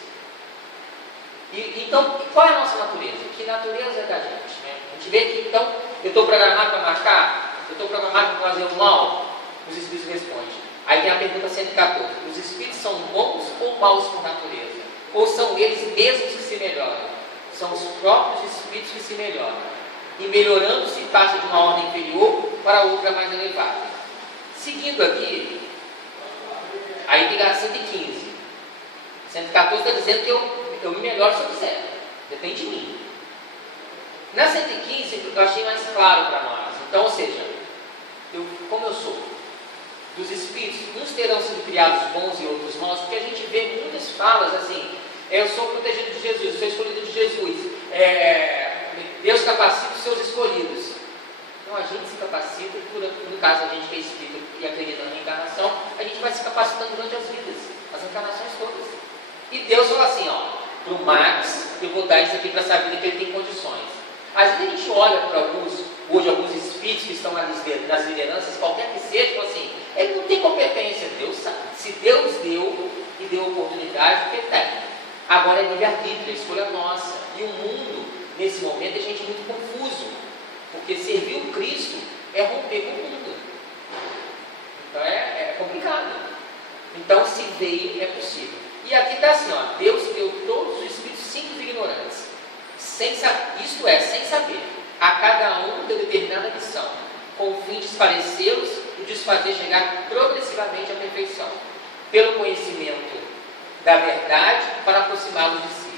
Então, qual é a nossa natureza? Que natureza é da gente? Né? A gente vê que, então, eu estou programado para matar? Eu estou programado para fazer o mal? Os Espíritos respondem. Aí tem a pergunta 114. Os Espíritos são bons ou maus por natureza? Ou são eles mesmos que se melhoram? São os próprios Espíritos que se melhoram. E melhorando se passa de uma ordem inferior para outra mais elevada. Seguindo aqui, aí tem a 115. 114 está dizendo que eu me melhoro se eu quiser. Depende de mim. Na 115 eu achei mais claro para nós. Então, ou seja, como eu sou, dos espíritos, uns terão sido criados bons e outros maus, porque a gente vê muitas falas assim, eu sou protegido de Jesus, eu sou escolhido de Jesus, Deus capacita os seus escolhidos. Então a gente se capacita, no caso a gente que é espírito e acredita na reencarnação, a gente vai se capacitando durante as vidas, as encarnações todas. E Deus fala assim, para o Max, eu vou dar isso aqui para essa vida que ele tem condições. Às vezes a gente olha para alguns espíritos que estão nas lideranças, qualquer que seja, tipo assim, ele não tem competência, Deus sabe. Se Deus deu e deu oportunidade, porque tem. Agora Agora é livre-arbítrio, é escolha nossa. E o mundo, nesse momento, é gente muito confuso. Porque servir o Cristo é romper com o mundo. Então é complicado. Então, se veio, é possível. E aqui está assim, ó, Deus criou todos os espíritos simples e ignorantes. Isto é, sem saber. A cada um deu determinada missão, com o fim de esclarecê-los e de os fazer chegar progressivamente à perfeição, pelo conhecimento da verdade, para aproximá-los de si.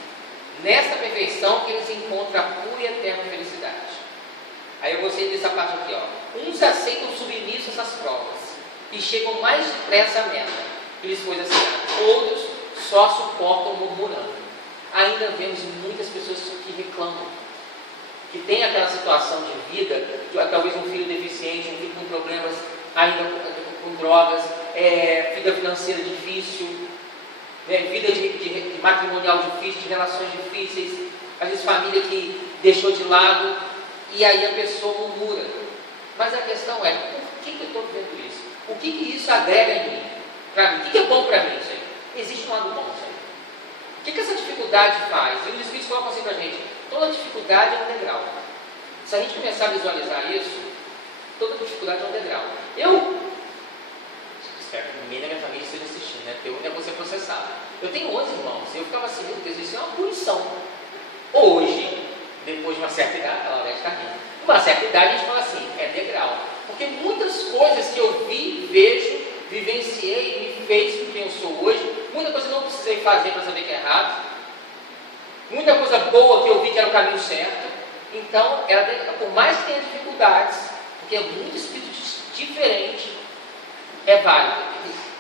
Nesta perfeição que eles encontram a pura e eterna felicidade. Aí eu gostei dessa parte aqui, ó. Uns aceitam submissos essas provas e chegam mais depressa à meta que lhes foi assinada. Outros só suportam murmurando. Ainda vemos muitas pessoas que reclamam, que tem aquela situação de vida, talvez um filho deficiente, um filho com problemas, ainda com drogas, vida financeira difícil, vida de matrimonial difícil, de relações difíceis, às vezes família que deixou de lado, e aí a pessoa murmura. Mas a questão é, por que eu estou vendo isso? O que isso agrega em mim? Para mim? O que é bom para mim isso aí? Existe um lado bom isso aí. O que essa dificuldade faz? E os Espíritos colocam assim para a gente, toda dificuldade é um degrau. Se a gente começar a visualizar isso, toda dificuldade é um degrau. Espero que ninguém da minha família esteja assistindo, né? Porque o negócio é processado. Eu tenho 11 irmãos, e eu ficava assim, meu Deus, isso é uma punição. Hoje, depois de uma certa idade, a Laurete está rindo, uma certa idade a gente fala assim, é degrau. Porque muitas coisas que eu vi, vejo, vivenciei, me fez com quem eu sou hoje, muita coisa eu não precisei fazer para saber que é errado, muita coisa boa que eu vi que era o caminho certo. Então, por mais que tenha dificuldades, porque é muito espírito diferente, é válido.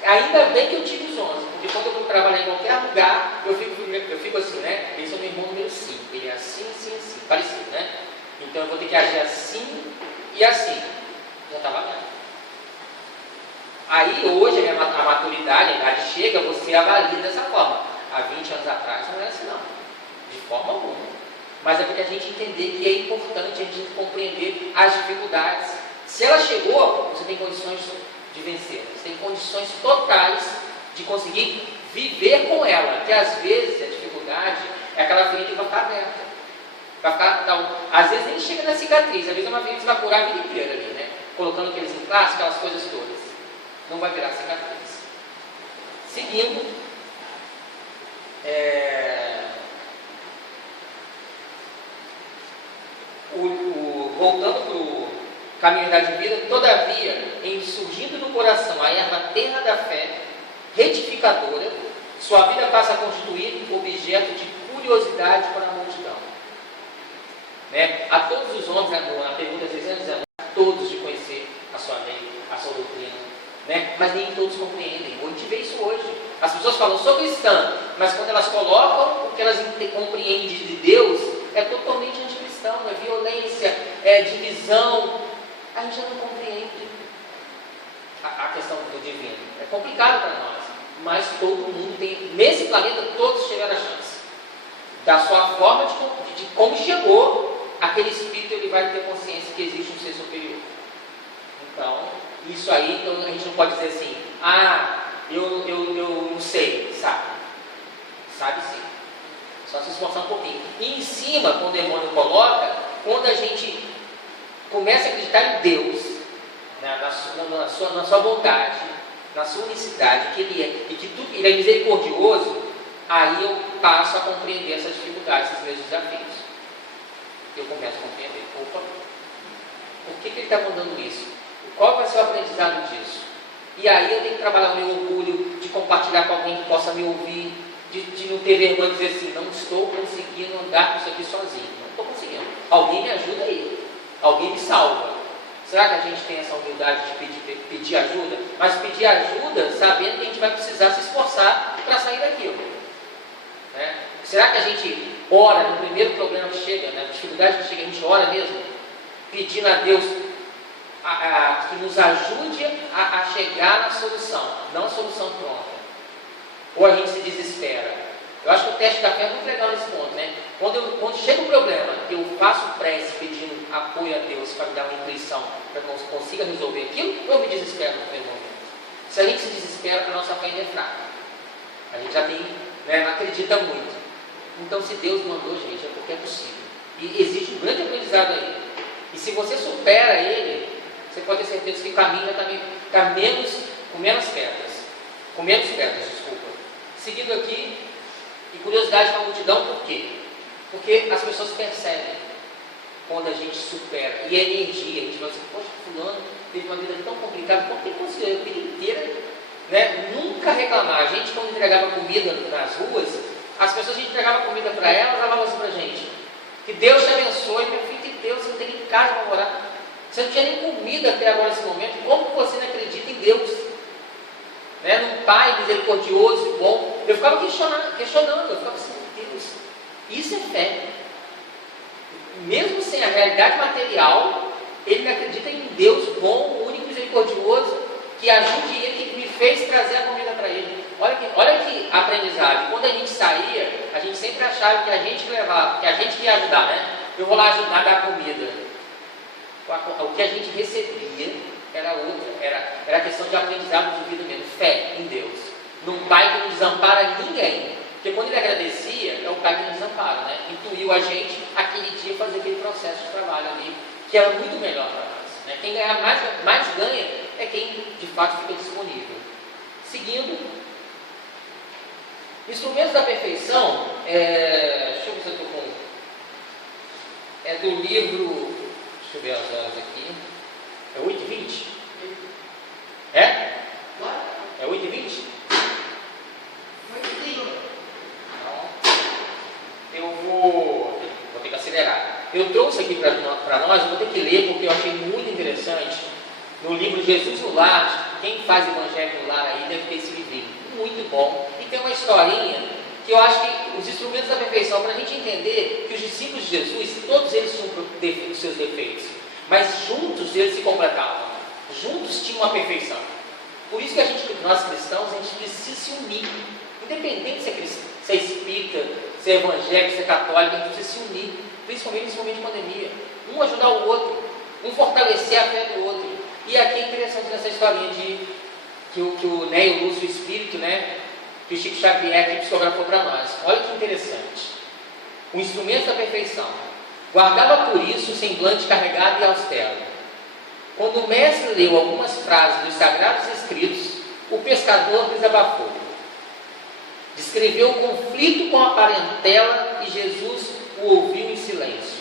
Ainda bem que eu tive os 11, porque quando eu vou trabalhar em qualquer lugar, eu fico assim, né? Eles são meu irmão número 5, ele é assim, assim, assim, parecido, né? Então eu vou ter que agir assim e assim. Já estava bem. Aí hoje a maturidade, a idade chega, você avalia dessa forma. Há 20 anos atrás não é assim não, de forma alguma. Mas é porque a gente entender que é importante a gente compreender as dificuldades. Se ela chegou, você tem condições de vencer, você tem condições totais de conseguir viver com ela, que às vezes a dificuldade é aquela ferida que vai ficar aberta, vai ficar, então, às vezes nem chega na cicatriz, às vezes é uma ferida que você vai curar a vida inteira ali, né? Colocando aqueles implantes, aquelas coisas todas, não vai virar cicatriz. Seguindo, voltando para o caminho da vida, todavia, em surgindo no coração a erva terra da fé, retificadora, sua vida passa a constituir objeto de curiosidade para a multidão. Né? A todos os homens, na pergunta 619, a todos de conhecer a sua lei, a sua doutrina, né? Mas nem todos compreendem. A gente vê isso hoje. As pessoas falam, sou cristã, mas quando elas colocam o que elas compreendem de Deus, é totalmente anticristão, é violência, é divisão. A gente não compreende a questão do divino. É complicado para nós, mas todo mundo tem, nesse planeta todos tiveram a chance. Da sua forma de como chegou, aquele espírito ele vai ter consciência que existe um ser superior. Então, isso aí, então, a gente não pode dizer assim, eu não sei, sabe? Sabe sim. Só se esforçar um pouquinho. E em cima, quando o demônio coloca, quando a gente começa a acreditar em Deus, né, na sua bondade, na sua unicidade, que Ele é, e que Ele é misericordioso, aí eu passo a compreender essas dificuldades, esses meus desafios. Eu começo a compreender, opa, por que Ele está mandando isso? Qual vai ser o aprendizado disso? E aí eu tenho que trabalhar o meu orgulho, de compartilhar com alguém que possa me ouvir, de não ter vergonha de dizer assim, não estou conseguindo andar com isso aqui sozinho, não estou conseguindo. Alguém me ajuda aí, alguém me salva. Será que a gente tem essa humildade de pedir ajuda? Mas pedir ajuda sabendo que a gente vai precisar se esforçar para sair daquilo. Né? Será que a gente ora no primeiro problema que chega, na dificuldade que chega, a gente ora mesmo? Pedindo a Deus que nos ajude a chegar na solução, não a solução pronta. Ou a gente se desespera. Eu acho que o teste da fé é muito legal nesse ponto, né? Quando chega o problema, eu faço prece pedindo apoio a Deus para me dar uma intuição, para que eu consiga resolver aquilo, eu me desespero no primeiro momento. Se a gente se desespera, a nossa fé ainda é fraca. A gente já tem, né, não acredita muito. Então, se Deus mandou, gente, é porque é possível. E existe um grande aprendizado aí. E se você supera ele, você pode ter certeza que o caminho já está com menos pedras. Com menos pedras, desculpa. Seguindo aqui, e curiosidade com a multidão, por quê? Porque as pessoas percebem quando a gente supera. E a energia, a gente fala assim, poxa, fulano teve uma vida tão complicada, como que ele conseguiu a vida inteira, né? Nunca reclamar. A gente, quando entregava comida nas ruas, as pessoas, a gente entregava comida para elas, elas falavam assim para a gente, que Deus te abençoe, meu filho de Deus, você não tem nem casa para morar, você não tinha nem comida até agora nesse momento, como você não acredita em Deus? Né? Num Pai misericordioso e bom. Eu ficava questionando, eu ficava assim, meu Deus, isso é fé. Mesmo sem a realidade material, ele não acredita em Deus bom, único, misericordioso, que ajude ele, que me fez trazer a comida para ele. Olha que aprendizado. Quando a gente saía, a gente sempre achava que a gente levava, que a gente ia ajudar, né? Eu vou lá ajudar a dar comida. O que a gente recebia era outra, era questão de aprendizado de vida mesmo, fé em Deus. Num Pai que não desampara ninguém. Porque quando ele agradecia, é o Pai que não desampara, né? Intuiu a gente, aquele dia, fazer aquele processo de trabalho ali, que era muito melhor para nós. Né? Quem ganhar mais ganha é quem de fato fica disponível. Seguindo, instrumentos da perfeição, deixa eu ver se eu estou com. É do livro, deixa eu ver as horas aqui, é 8h20? É? É 8h20? Eu vou ter que acelerar. Eu trouxe aqui para nós, eu vou ter que ler porque eu achei muito interessante. No livro Jesus no Lar, quem faz Evangelho no Lar aí deve ter esse livrinho, muito bom. E tem uma historinha que eu acho que os instrumentos da perfeição, para a gente entender que os discípulos de Jesus, todos eles tinham os seus defeitos, mas juntos eles se completavam, juntos tinham a perfeição. Por isso que nós cristãos, a gente precisa se unir, independente se é cristão, se é espírita, se é evangélico, se é católico, a gente precisa se unir, principalmente nesse momento de pandemia, um ajudar o outro, um fortalecer a fé do outro. E aqui é interessante nessa historinha que o Ney, o Lúcio, o Espírito, né, que o Chico Xavier que psicografou para nós. Olha que interessante. O instrumento da perfeição. Guardava por isso o semblante carregado e austero. Quando o mestre leu algumas frases dos Sagrados Escritos, o pescador desabafou. Descreveu o conflito com a parentela e Jesus o ouviu em silêncio.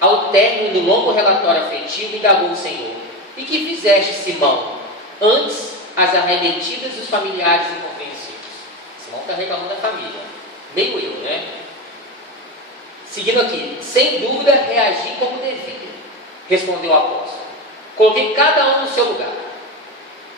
Ao término do longo relatório afetivo, indagou o Senhor: e que fizeste, Simão? Antes, as arremetidas dos familiares incompreensíveis. Simão está reclamando da família. Meio eu, né? Seguindo aqui. Sem dúvida, reagi como devia, respondeu o apóstolo. Coloquei cada um no seu lugar.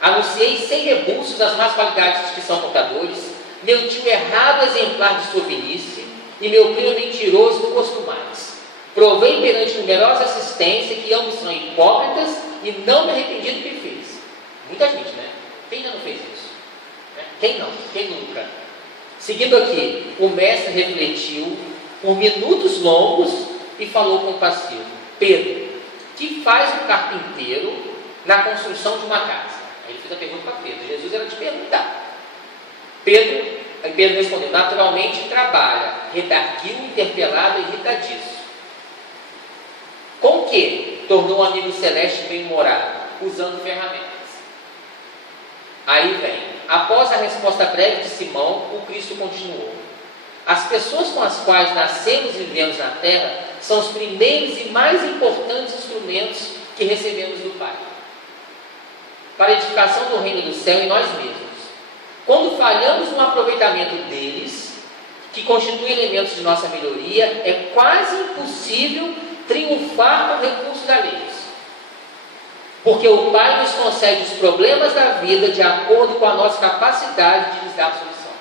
Anunciei sem rebuços as más qualidades dos que são portadores, meu tio errado exemplar de sovinice e meu primo mentiroso do costumais. Provei perante numerosa assistência que ambos são hipócritas e não me arrependi do que fiz. Muita gente, né? Quem ainda não fez isso? Quem não? Quem nunca? Seguindo aqui, o mestre refletiu por minutos longos e falou compassivo: Pedro, que faz um carpinteiro na construção de uma casa? Aí ele fez a pergunta para Pedro. Jesus era de perguntar. Pedro respondeu: naturalmente trabalha. Redarguiu, interpelado e irritadíssimo. Com que tornou o amigo celeste bem-humorado? Usando ferramentas. Aí vem, após a resposta breve de Simão, o Cristo continuou: as pessoas com as quais nascemos e vivemos na terra são os primeiros e mais importantes instrumentos que recebemos do Pai, para a edificação do reino do céu em nós mesmos. Quando falhamos no aproveitamento deles, que constituem elementos de nossa melhoria, é quase impossível triunfar com recursos alheios, porque o Pai nos concede os problemas da vida de acordo com a nossa capacidade de lhes dar a solução.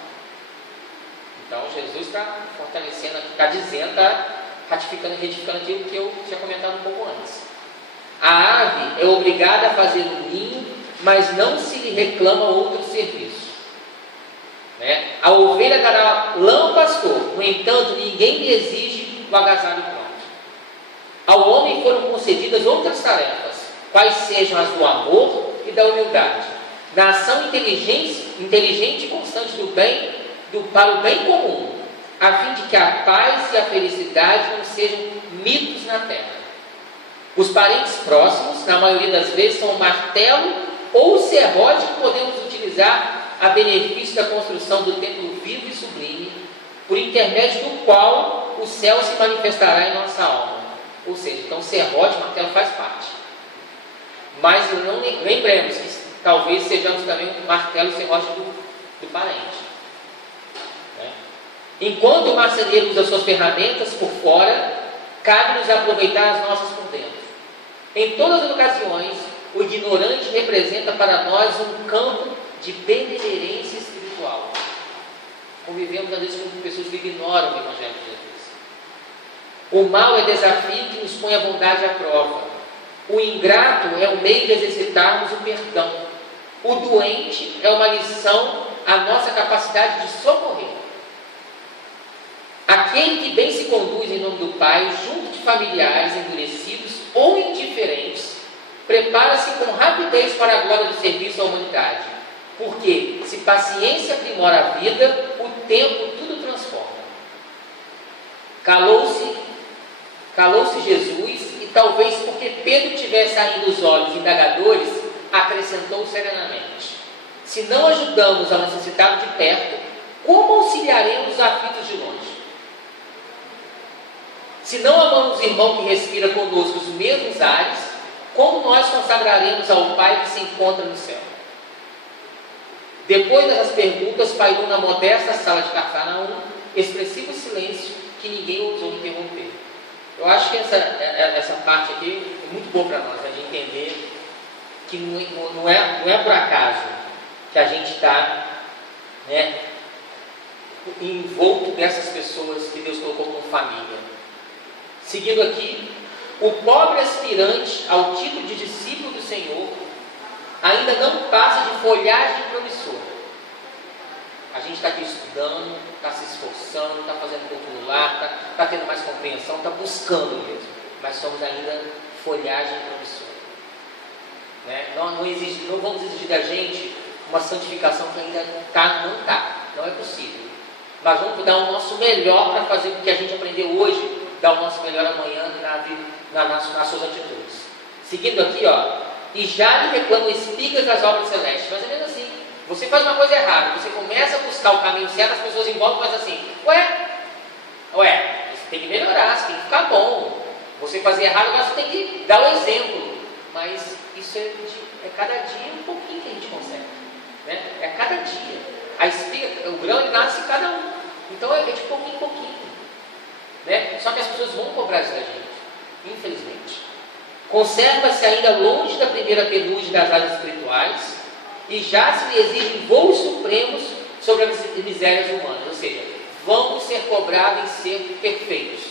Então Jesus está fortalecendo aqui, está dizendo, está ratificando e retificando aquilo que eu tinha comentado um pouco antes. A ave é obrigada a fazer um ninho, mas não se lhe reclama outro serviço. Né? A ovelha dará lã ao pastor, no entanto, ninguém lhe exige o agasalho pronto. Ao homem foram concedidas outras tarefas, quais sejam as do amor e da humildade, da ação inteligente e constante do bem, para o bem comum, a fim de que a paz e a felicidade não sejam mitos na terra. Os parentes próximos, na maioria das vezes, são o martelo ou o serrote que podemos utilizar a benefício da construção do templo vivo e sublime, por intermédio do qual o céu se manifestará em nossa alma. Ou seja, então o serrote, o martelo faz parte. Mas não lembremos que talvez sejamos também o martelo e o serrote do parente. Né? Enquanto o marceneiro usa suas ferramentas por fora, cabe-nos aproveitar as nossas por dentro. Em todas as ocasiões, o ignorante representa para nós um campo de benemerência espiritual. Convivemos às vezes com pessoas que ignoram o Evangelho de Jesus. O mal é desafio que nos põe a bondade à prova. O ingrato é um meio de exercitarmos o perdão. O doente é uma lição à nossa capacidade de socorrer. Aquele que bem se conduz em nome do Pai, junto de familiares endurecidos ou indiferentes, prepara-se com rapidez para a glória do serviço à humanidade. Porque, se paciência aprimora a vida, o tempo tudo transforma. Calou-se Jesus, e talvez porque Pedro tivesse ainda os olhos indagadores, acrescentou serenamente: se não ajudamos ao necessitado de perto, como auxiliaremos os aflitos de longe? Se não amamos o irmão que respira conosco os mesmos ares, como nós consagraremos ao Pai que se encontra no céu? Depois dessas perguntas, pairou na modesta sala de Cafarnaum expressivo silêncio que ninguém ousou interromper. Eu acho que essa parte aqui é muito boa para nós, a gente entender que não é por acaso que a gente está, né, envolto dessas pessoas que Deus colocou como família. Seguindo aqui, o pobre aspirante ao título de discípulo do Senhor ainda não passa de folhagem promissora. A gente está aqui estudando, está se esforçando, está fazendo pouco no lar, está tendo mais compreensão, está buscando mesmo, mas somos ainda folhagem promissora. Né? Não vamos exigir da gente uma santificação que ainda não é possível. Mas vamos dar o nosso melhor para fazer o que a gente aprendeu hoje, dar o nosso melhor amanhã nas suas atitudes. Seguindo aqui, e já lhe reclamam espigas das obras celestes. Mais ou menos assim. Você faz uma coisa errada, você começa a buscar o caminho certo, as pessoas em volta fazem assim: ué, você tem que melhorar, você tem que ficar bom. Você fazer errado, mas você tem que dar o exemplo. Mas isso é cada dia um pouquinho que a gente consegue. Né? É cada dia. A espiga, o grão, ele nasce em cada um. Então é de pouquinho em pouquinho. Né? Só que as pessoas vão cobrar isso da gente, infelizmente. Conserva-se ainda longe da primeira penugem das áreas espirituais e já se lhe exigem voos supremos sobre as misérias humanas. Ou seja, vamos ser cobrados em ser perfeitos.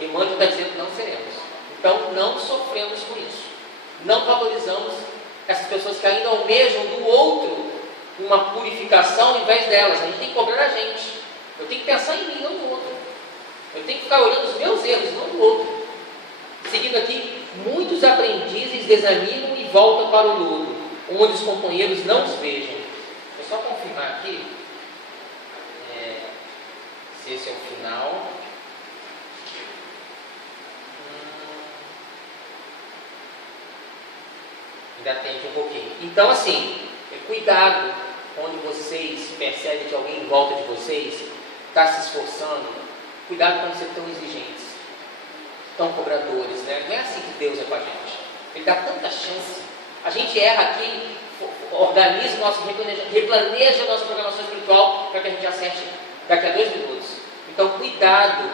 Emmanuel está dizendo que não seremos. Então não sofremos com isso. Não valorizamos essas pessoas que ainda almejam do outro uma purificação ao invés delas. A gente tem que cobrar a gente. Eu tenho que pensar em mim, não no outro. Eu tenho que ficar olhando os meus erros, não do outro. Seguindo aqui, muitos aprendizes desanimam e voltam para o lodo, onde os companheiros não os vejam. Deixa eu só confirmar aqui se esse é o final. Ainda tem aqui um pouquinho. Então, assim, cuidado onde vocês percebem que alguém em volta de vocês está se esforçando. Cuidado para não ser tão exigentes, tão cobradores, né? Não é assim que Deus é com a gente. Ele dá tanta chance. A gente erra aqui, organiza replaneja a nossa programação espiritual para que a gente acerte daqui a 2 minutos. Então, cuidado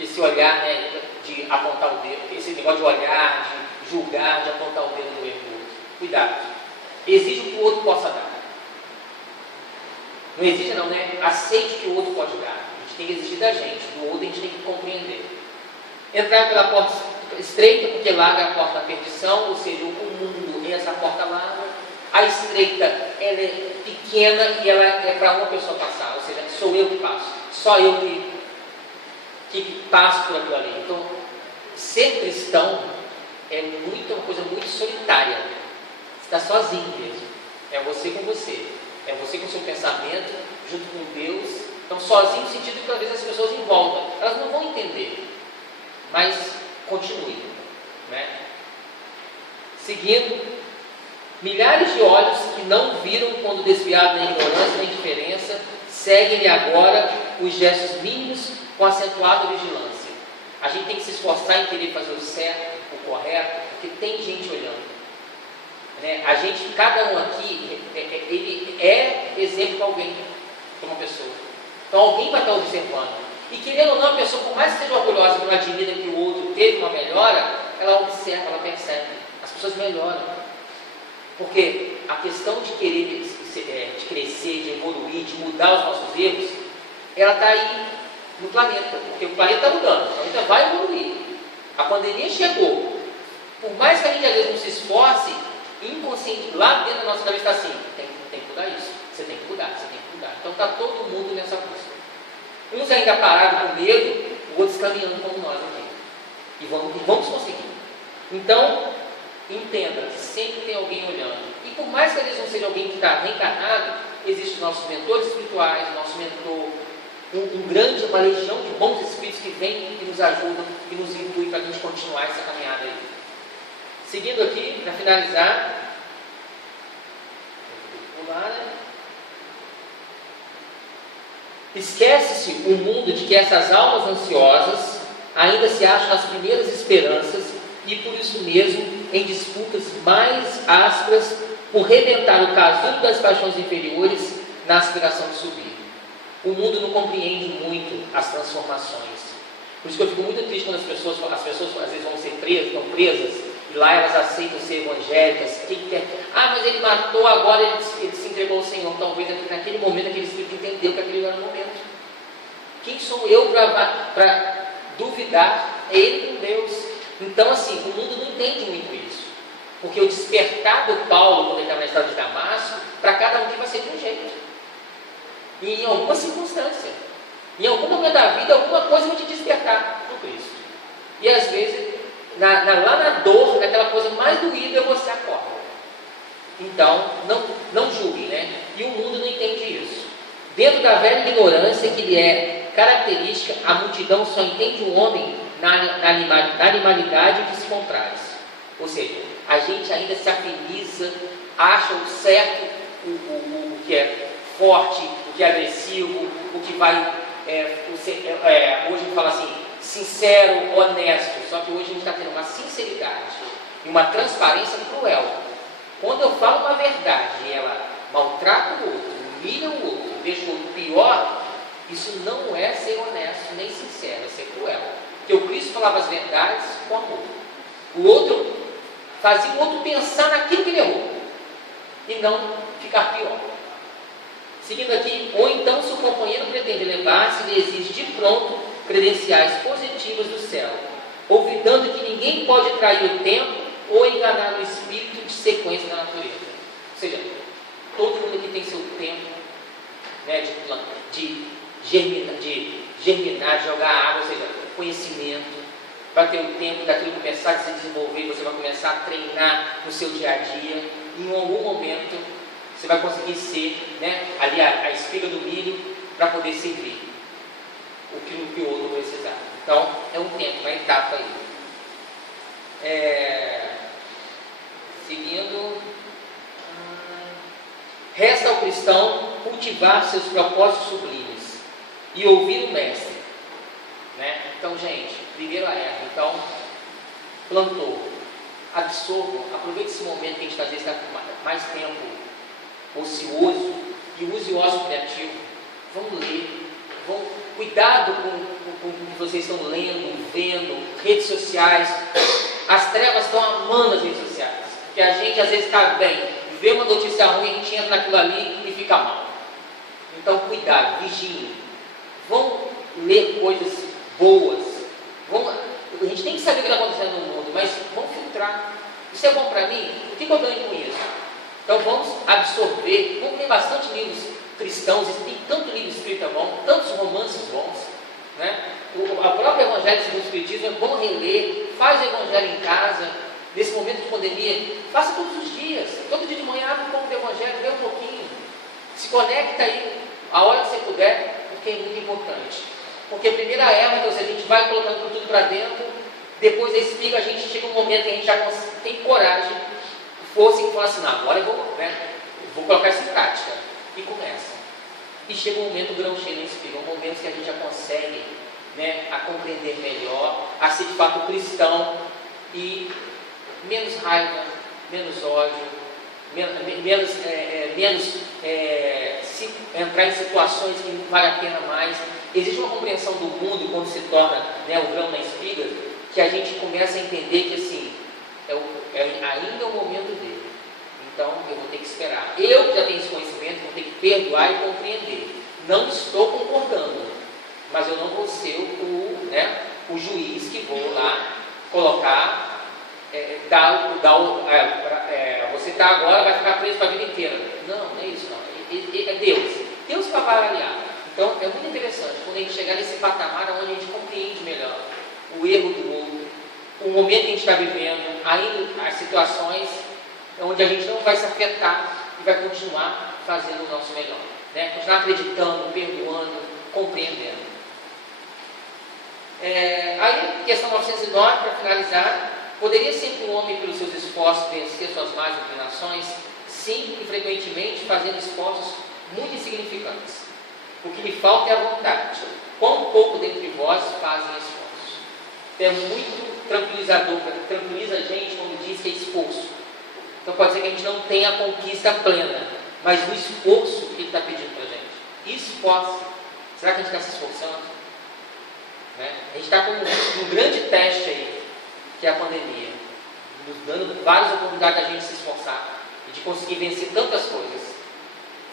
esse olhar, né, de apontar o dedo, esse negócio de olhar, de julgar, de apontar o dedo no erro do outro. Cuidado. Exige o que o outro possa dar. Não exige não, né? Aceite o que o outro pode dar. Tem que exigir da gente, do outro a gente tem que compreender. Entrar pela porta estreita, porque larga a porta da perdição, ou seja, o mundo é essa porta larga. A estreita, ela é pequena e ela é para uma pessoa passar, ou seja, sou eu que passo, só eu que passo por aquilo ali. Então, ser cristão é uma coisa muito solitária. Você está sozinho mesmo. É você com você. É você com o seu pensamento, junto com Deus, Então, sozinho no sentido que talvez as pessoas em volta, elas não vão entender, mas continue, né? Seguindo, milhares de olhos que não viram quando desviados na ignorância e na indiferença, seguem-lhe agora os gestos mínimos com acentuada vigilância. A gente tem que se esforçar em querer fazer o certo, o correto, porque tem gente olhando, né? A gente, cada um aqui, ele é exemplo para alguém, para uma pessoa. Então alguém vai estar observando. E querendo ou não, a pessoa, por mais que seja orgulhosa, que não admira que o outro teve uma melhora, ela observa, ela percebe. As pessoas melhoram. Porque a questão de querer de crescer, de evoluir, de mudar os nossos erros, ela está aí no planeta. Porque o planeta está mudando, o planeta vai evoluir. A pandemia chegou. Por mais que a gente às vezes não se esforce, inconsciente, lá dentro da nossa cabeça está assim, tem que mudar isso, você tem que mudar, você tem que mudar. Então está todo mundo nessa busca. Uns ainda parados com medo, outros caminhando como nós aqui. E vamos conseguir. Então, entenda que sempre tem alguém olhando. E por mais que às vezes não seja alguém que está reencarnado, existem os nossos mentores espirituais, nosso mentor, uma legião de bons espíritos que vêm e nos ajudam e nos intuem para a gente continuar essa caminhada aí. Seguindo aqui, para finalizar, esquece-se o mundo de que essas almas ansiosas ainda se acham nas primeiras esperanças e por isso mesmo em disputas mais ásperas por rebentar o casulo das paixões inferiores na aspiração de subir. O mundo não compreende muito as transformações. Por isso que eu fico muito triste quando as pessoas às vezes vão ser presas, estão presas, e lá elas aceitam ser evangélicas. Quem quer? Ah, mas ele matou, agora ele se entregou ao Senhor. Talvez naquele momento aquele espírito entendeu que aquele era o momento. Quem sou eu para duvidar? É ele com Deus. Então assim, o mundo não entende muito isso. Porque o despertar do Paulo, quando ele estava na estrada de Damasco, para cada um vai ser de um jeito. E em alguma circunstância, em algum momento da vida, alguma coisa vai te despertar no Cristo. E às vezes, lá na dor, naquela coisa mais doída, você acorda. Então, não julguem, né? E o mundo não entende isso. Dentro da velha ignorância que lhe é característica, a multidão só entende o homem na animalidade que se compraz. Ou seja, a gente ainda se afiniza, acha o certo, o que é forte, o que é agressivo, o que vai, hoje a gente fala assim, sincero, honesto. Só que hoje a gente está tendo uma sinceridade e uma transparência cruel. Quando eu falo uma verdade e ela maltrata o outro, humilha o outro, deixa o outro pior, isso não é ser honesto nem sincero, é ser cruel. Porque o Cristo falava as verdades com amor. O outro fazia o outro pensar naquilo que ele errou e não ficar pior. Seguindo aqui, ou então se o companheiro pretende levar-se, ele exige de pronto credenciais positivas do céu, olvidando que ninguém pode trair o tempo ou enganar o espírito de sequência da natureza. Ou seja, todo mundo aqui tem seu tempo, né, de germinar, de jogar água, ou seja, conhecimento. Vai ter o tempo daquilo começar a se desenvolver, você vai começar a treinar no seu dia a dia, e em algum momento você vai conseguir ser, né, ali a espiga do milho para poder servir o que o outro precisar. Então, é um tempo, uma etapa aí. Seguindo, resta ao cristão cultivar seus propósitos sublimes e ouvir o Mestre, né? Então, gente, primeiro a erva. Então, plantou, absorva, aproveite esse momento que a gente às vezes está com mais tempo ocioso e use o ócio criativo. Vamos ler, cuidado com o que vocês estão lendo, vendo, redes sociais. As trevas estão amando as redes sociais, porque a gente às vezes está bem, vê uma notícia ruim, a gente entra naquilo ali e fica mal. Então cuidado, vigiem. Vão ler coisas boas. A gente tem que saber o que está acontecendo no mundo, mas vamos filtrar. Isso é bom para mim? O que eu ganho com isso? Então vamos absorver, vamos ler bastante livros cristãos, tem tanto livro espírita bom, tantos romances bons, né? A própria Evangelho segundo o Espiritismo é bom reler, faz o Evangelho em casa, nesse momento de pandemia, faça todos os dias, todo dia de manhã abre um pouco do Evangelho, lê um pouquinho, se conecta aí, a hora que você puder, porque que é muito importante. Porque a primeira erva, então, se a gente vai colocando tudo para dentro, depois da espiga, a gente chega um momento que a gente já tem coragem, força e fala assim, não, agora eu vou colocar isso em prática. E começa. E chega um momento, o grão cheio na espiga, um momento que a gente já consegue, né, a compreender melhor, a ser de fato cristão, e menos raiva, menos ódio, menos entrar em situações que não vale a pena mais. Existe uma compreensão do mundo quando se torna, né, o grão na espiga, que a gente começa a entender que assim, ainda é o momento dele. Então eu vou ter que esperar. Eu que já tenho esse conhecimento, vou ter que perdoar e compreender. Não estou concordando, mas eu não vou ser o juiz que vou lá colocar, você está agora, vai ficar preso para a vida inteira. Não é isso não. É Deus. Deus que vai avaliar. Então é muito interessante quando a gente chegar nesse patamar onde a gente compreende melhor o erro do outro, o momento que a gente está vivendo, ainda as situações onde a gente não vai se afetar e vai continuar fazendo o nosso melhor, né? Continuar acreditando, perdoando, compreendendo. Aí, questão 909, para finalizar, poderia sempre um homem, pelos seus esforços, vencer suas más inclinações? Sim, e frequentemente fazendo esforços muito insignificantes. O que me falta é a vontade. Quão pouco dentre vós fazem esforço? É muito tranquilizador, tranquiliza a gente quando diz que é esforço. Então pode ser que a gente não tenha a conquista plena, mas o esforço que ele está pedindo para a gente. Esforço. Será que a gente está se esforçando? Né? A gente está com um grande teste aí, que é a pandemia, nos dando várias oportunidades da gente se esforçar e de conseguir vencer tantas coisas.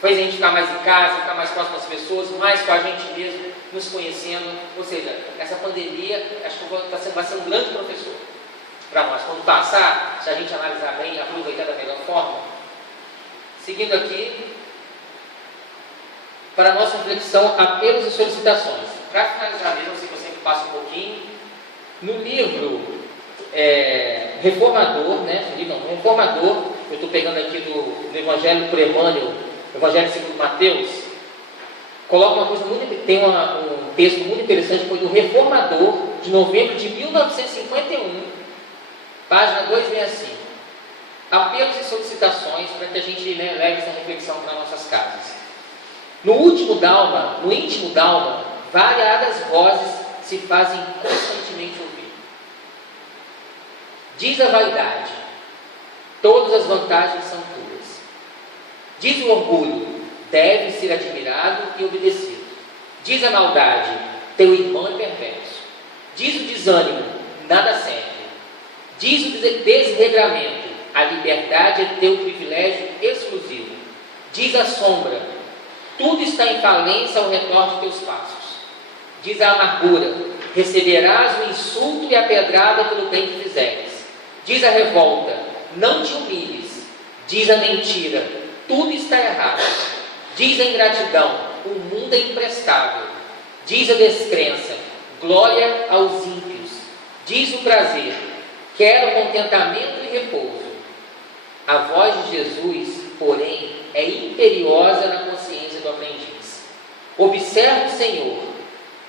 Faz a gente ficar mais em casa, ficar mais próximo das pessoas, mais com a gente mesmo, nos conhecendo. Ou seja, essa pandemia, acho que vai ser um grande professor para nós. Quando passar, se a gente analisar bem e aproveitar da melhor forma. Seguindo aqui, para a nossa reflexão, apelos e solicitações. Para finalizar mesmo, se você passa um pouquinho, no livro Reformador, né? Reformador, eu estou pegando aqui do Evangelho por Emmanuel, Evangelho segundo Mateus, coloca uma coisa muito, tem um texto muito interessante, que foi do Reformador, de novembro de 1951, página 265. Apelos e solicitações para que a gente, né, leve essa reflexão para nossas casas. No íntimo d'alma, variadas vozes se fazem constantemente ouvir. Diz a vaidade, todas as vantagens são tuas. Diz o orgulho, deve ser admirado e obedecido. Diz a maldade, teu irmão é perverso. Diz o desânimo, nada serve. Diz o desregramento, a liberdade é teu privilégio exclusivo. Diz a sombra, tudo está em falência ao redor de teus passos. Diz a amargura, receberás o insulto e a pedrada pelo bem que fizeres. Diz a revolta, não te humilhes. Diz a mentira, tudo está errado. Diz a ingratidão, o mundo é imprestável. Diz a descrença, glória aos ímpios. Diz o prazer, quero contentamento e repouso. A voz de Jesus, porém, é imperiosa na consciência do aprendiz. Observa o Senhor,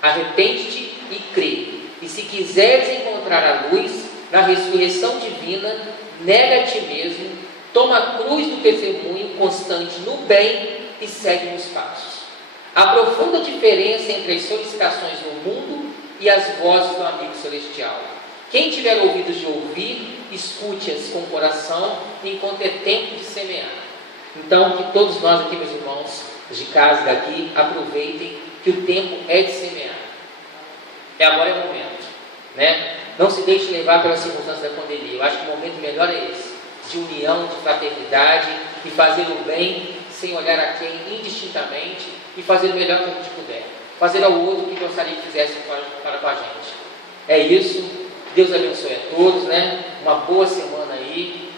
arrepende-te e crê. E se quiseres encontrar a luz na ressurreição divina, nega a ti mesmo, toma a cruz do testemunho constante no bem e segue nos passos. Há profunda diferença entre as solicitações no mundo e as vozes do amigo celestial. Quem tiver ouvidos de ouvir, escute-as com o coração, enquanto é tempo de semear. Então, que todos nós aqui, meus irmãos, de casa daqui, aproveitem que o tempo é de semear. Agora é o momento, né? Não se deixe levar pelas circunstâncias da pandemia. Eu acho que o momento melhor é esse, de união, de fraternidade, de fazer o bem sem olhar a quem, indistintamente, e fazer o melhor que a gente puder. Fazer ao outro o que gostaria que fizesse para com a gente. É isso. Deus abençoe a todos, né? Uma boa semana aí.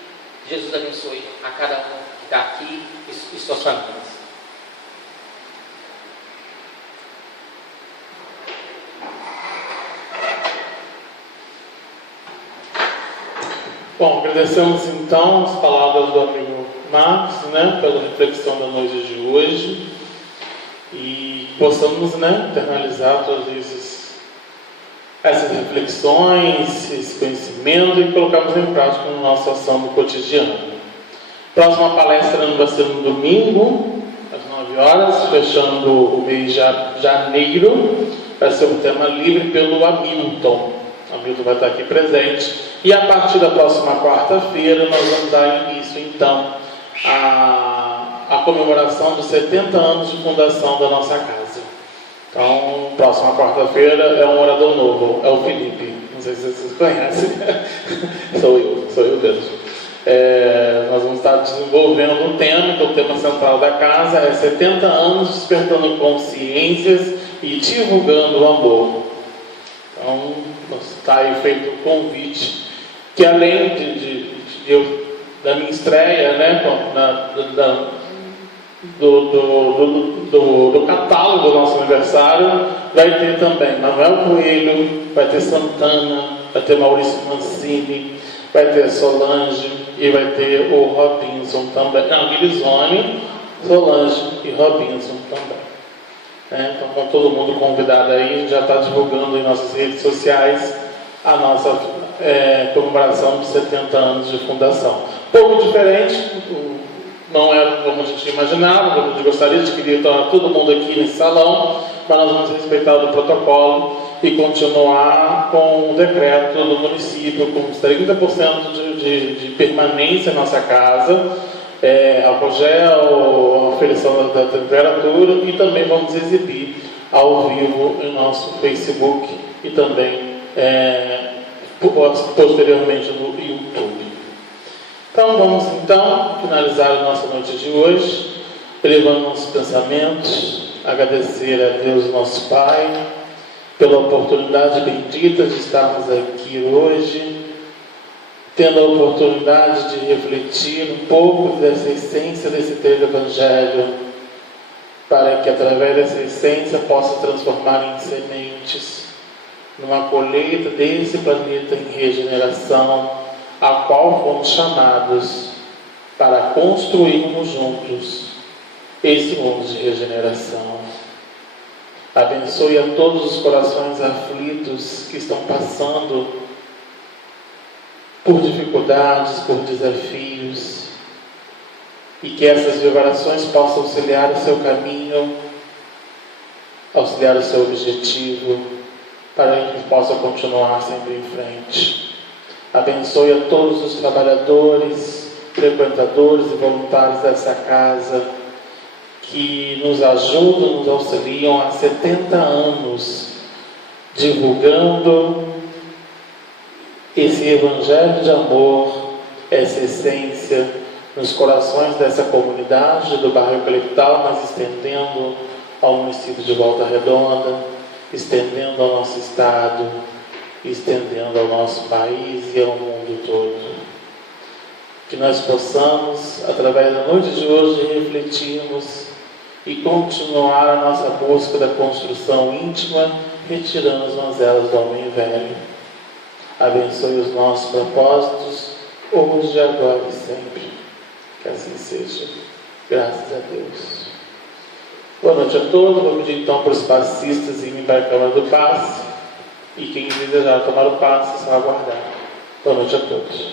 Jesus abençoe a cada um que está aqui e suas famílias. Bom, agradecemos então as palavras do amigo Marcos, né, pela reflexão da noite de hoje. E possamos, internalizar todas essas reflexões, esse conhecimento e colocarmos em prática na nossa ação do cotidiano. Próxima palestra vai ser no domingo, às 9 horas, fechando o mês de janeiro. Vai ser um tema livre pelo Hamilton. Hamilton vai estar aqui presente. E a partir da próxima quarta-feira, nós vamos dar início, então, à comemoração dos 70 anos de fundação da nossa casa. Então, próxima quarta-feira é um orador novo, é o Felipe. Não sei se vocês conhecem. sou eu mesmo. Nós vamos estar desenvolvendo um tema, que o tema central da casa é 70 anos despertando consciências e divulgando o amor. Então, está aí feito o convite, que além da minha estreia, do catálogo do nosso aniversário, vai ter também Manuel Coelho, vai ter Santana, vai ter Maurício Mancini, vai ter Solange e vai ter o Robinson também. Não, Guilizone, Solange e Robinson também. Então, com todo mundo convidado aí, a gente já está divulgando em nossas redes sociais a nossa comemoração dos 70 anos de fundação. Pouco diferente, não é como a gente imaginava, como a gente gostaria, a gente queria estar todo mundo aqui nesse salão, mas nós vamos respeitar o protocolo e continuar com o decreto do município, com 30% de permanência na nossa casa, álcool gel, aferição da temperatura, e também vamos exibir ao vivo em nosso Facebook e também posteriormente no YouTube. Então vamos finalizar a nossa noite de hoje, elevando nossos pensamentos, agradecer a Deus nosso Pai pela oportunidade bendita de estarmos aqui hoje, tendo a oportunidade de refletir um pouco dessa essência desse trevo Evangelho, para que através dessa essência possa transformar em sementes, numa colheita desse planeta em regeneração, a qual fomos chamados para construirmos juntos esse mundo de regeneração. Abençoe a todos os corações aflitos que estão passando por dificuldades, por desafios, e que essas vibrações possam auxiliar o seu caminho, auxiliar o seu objetivo, para que possa continuar sempre em frente. Abençoe a todos os trabalhadores, frequentadores e voluntários dessa casa, que nos ajudam, nos auxiliam há 70 anos, divulgando esse Evangelho de amor, essa essência, nos corações dessa comunidade do bairro Eucaliptal, mas estendendo ao município de Volta Redonda, estendendo ao nosso estado, estendendo ao nosso país e ao mundo todo. Que nós possamos, através da noite de hoje, refletirmos e continuar a nossa busca da construção íntima, retirando as mazelas do homem velho. Abençoe os nossos propósitos, hoje, agora e sempre. Que assim seja. Graças a Deus. Boa noite a todos. Vou pedir então para os passistas irem para a Câmara do Passe. E quem desejar tomar o passe, só aguardar. Boa noite a todos.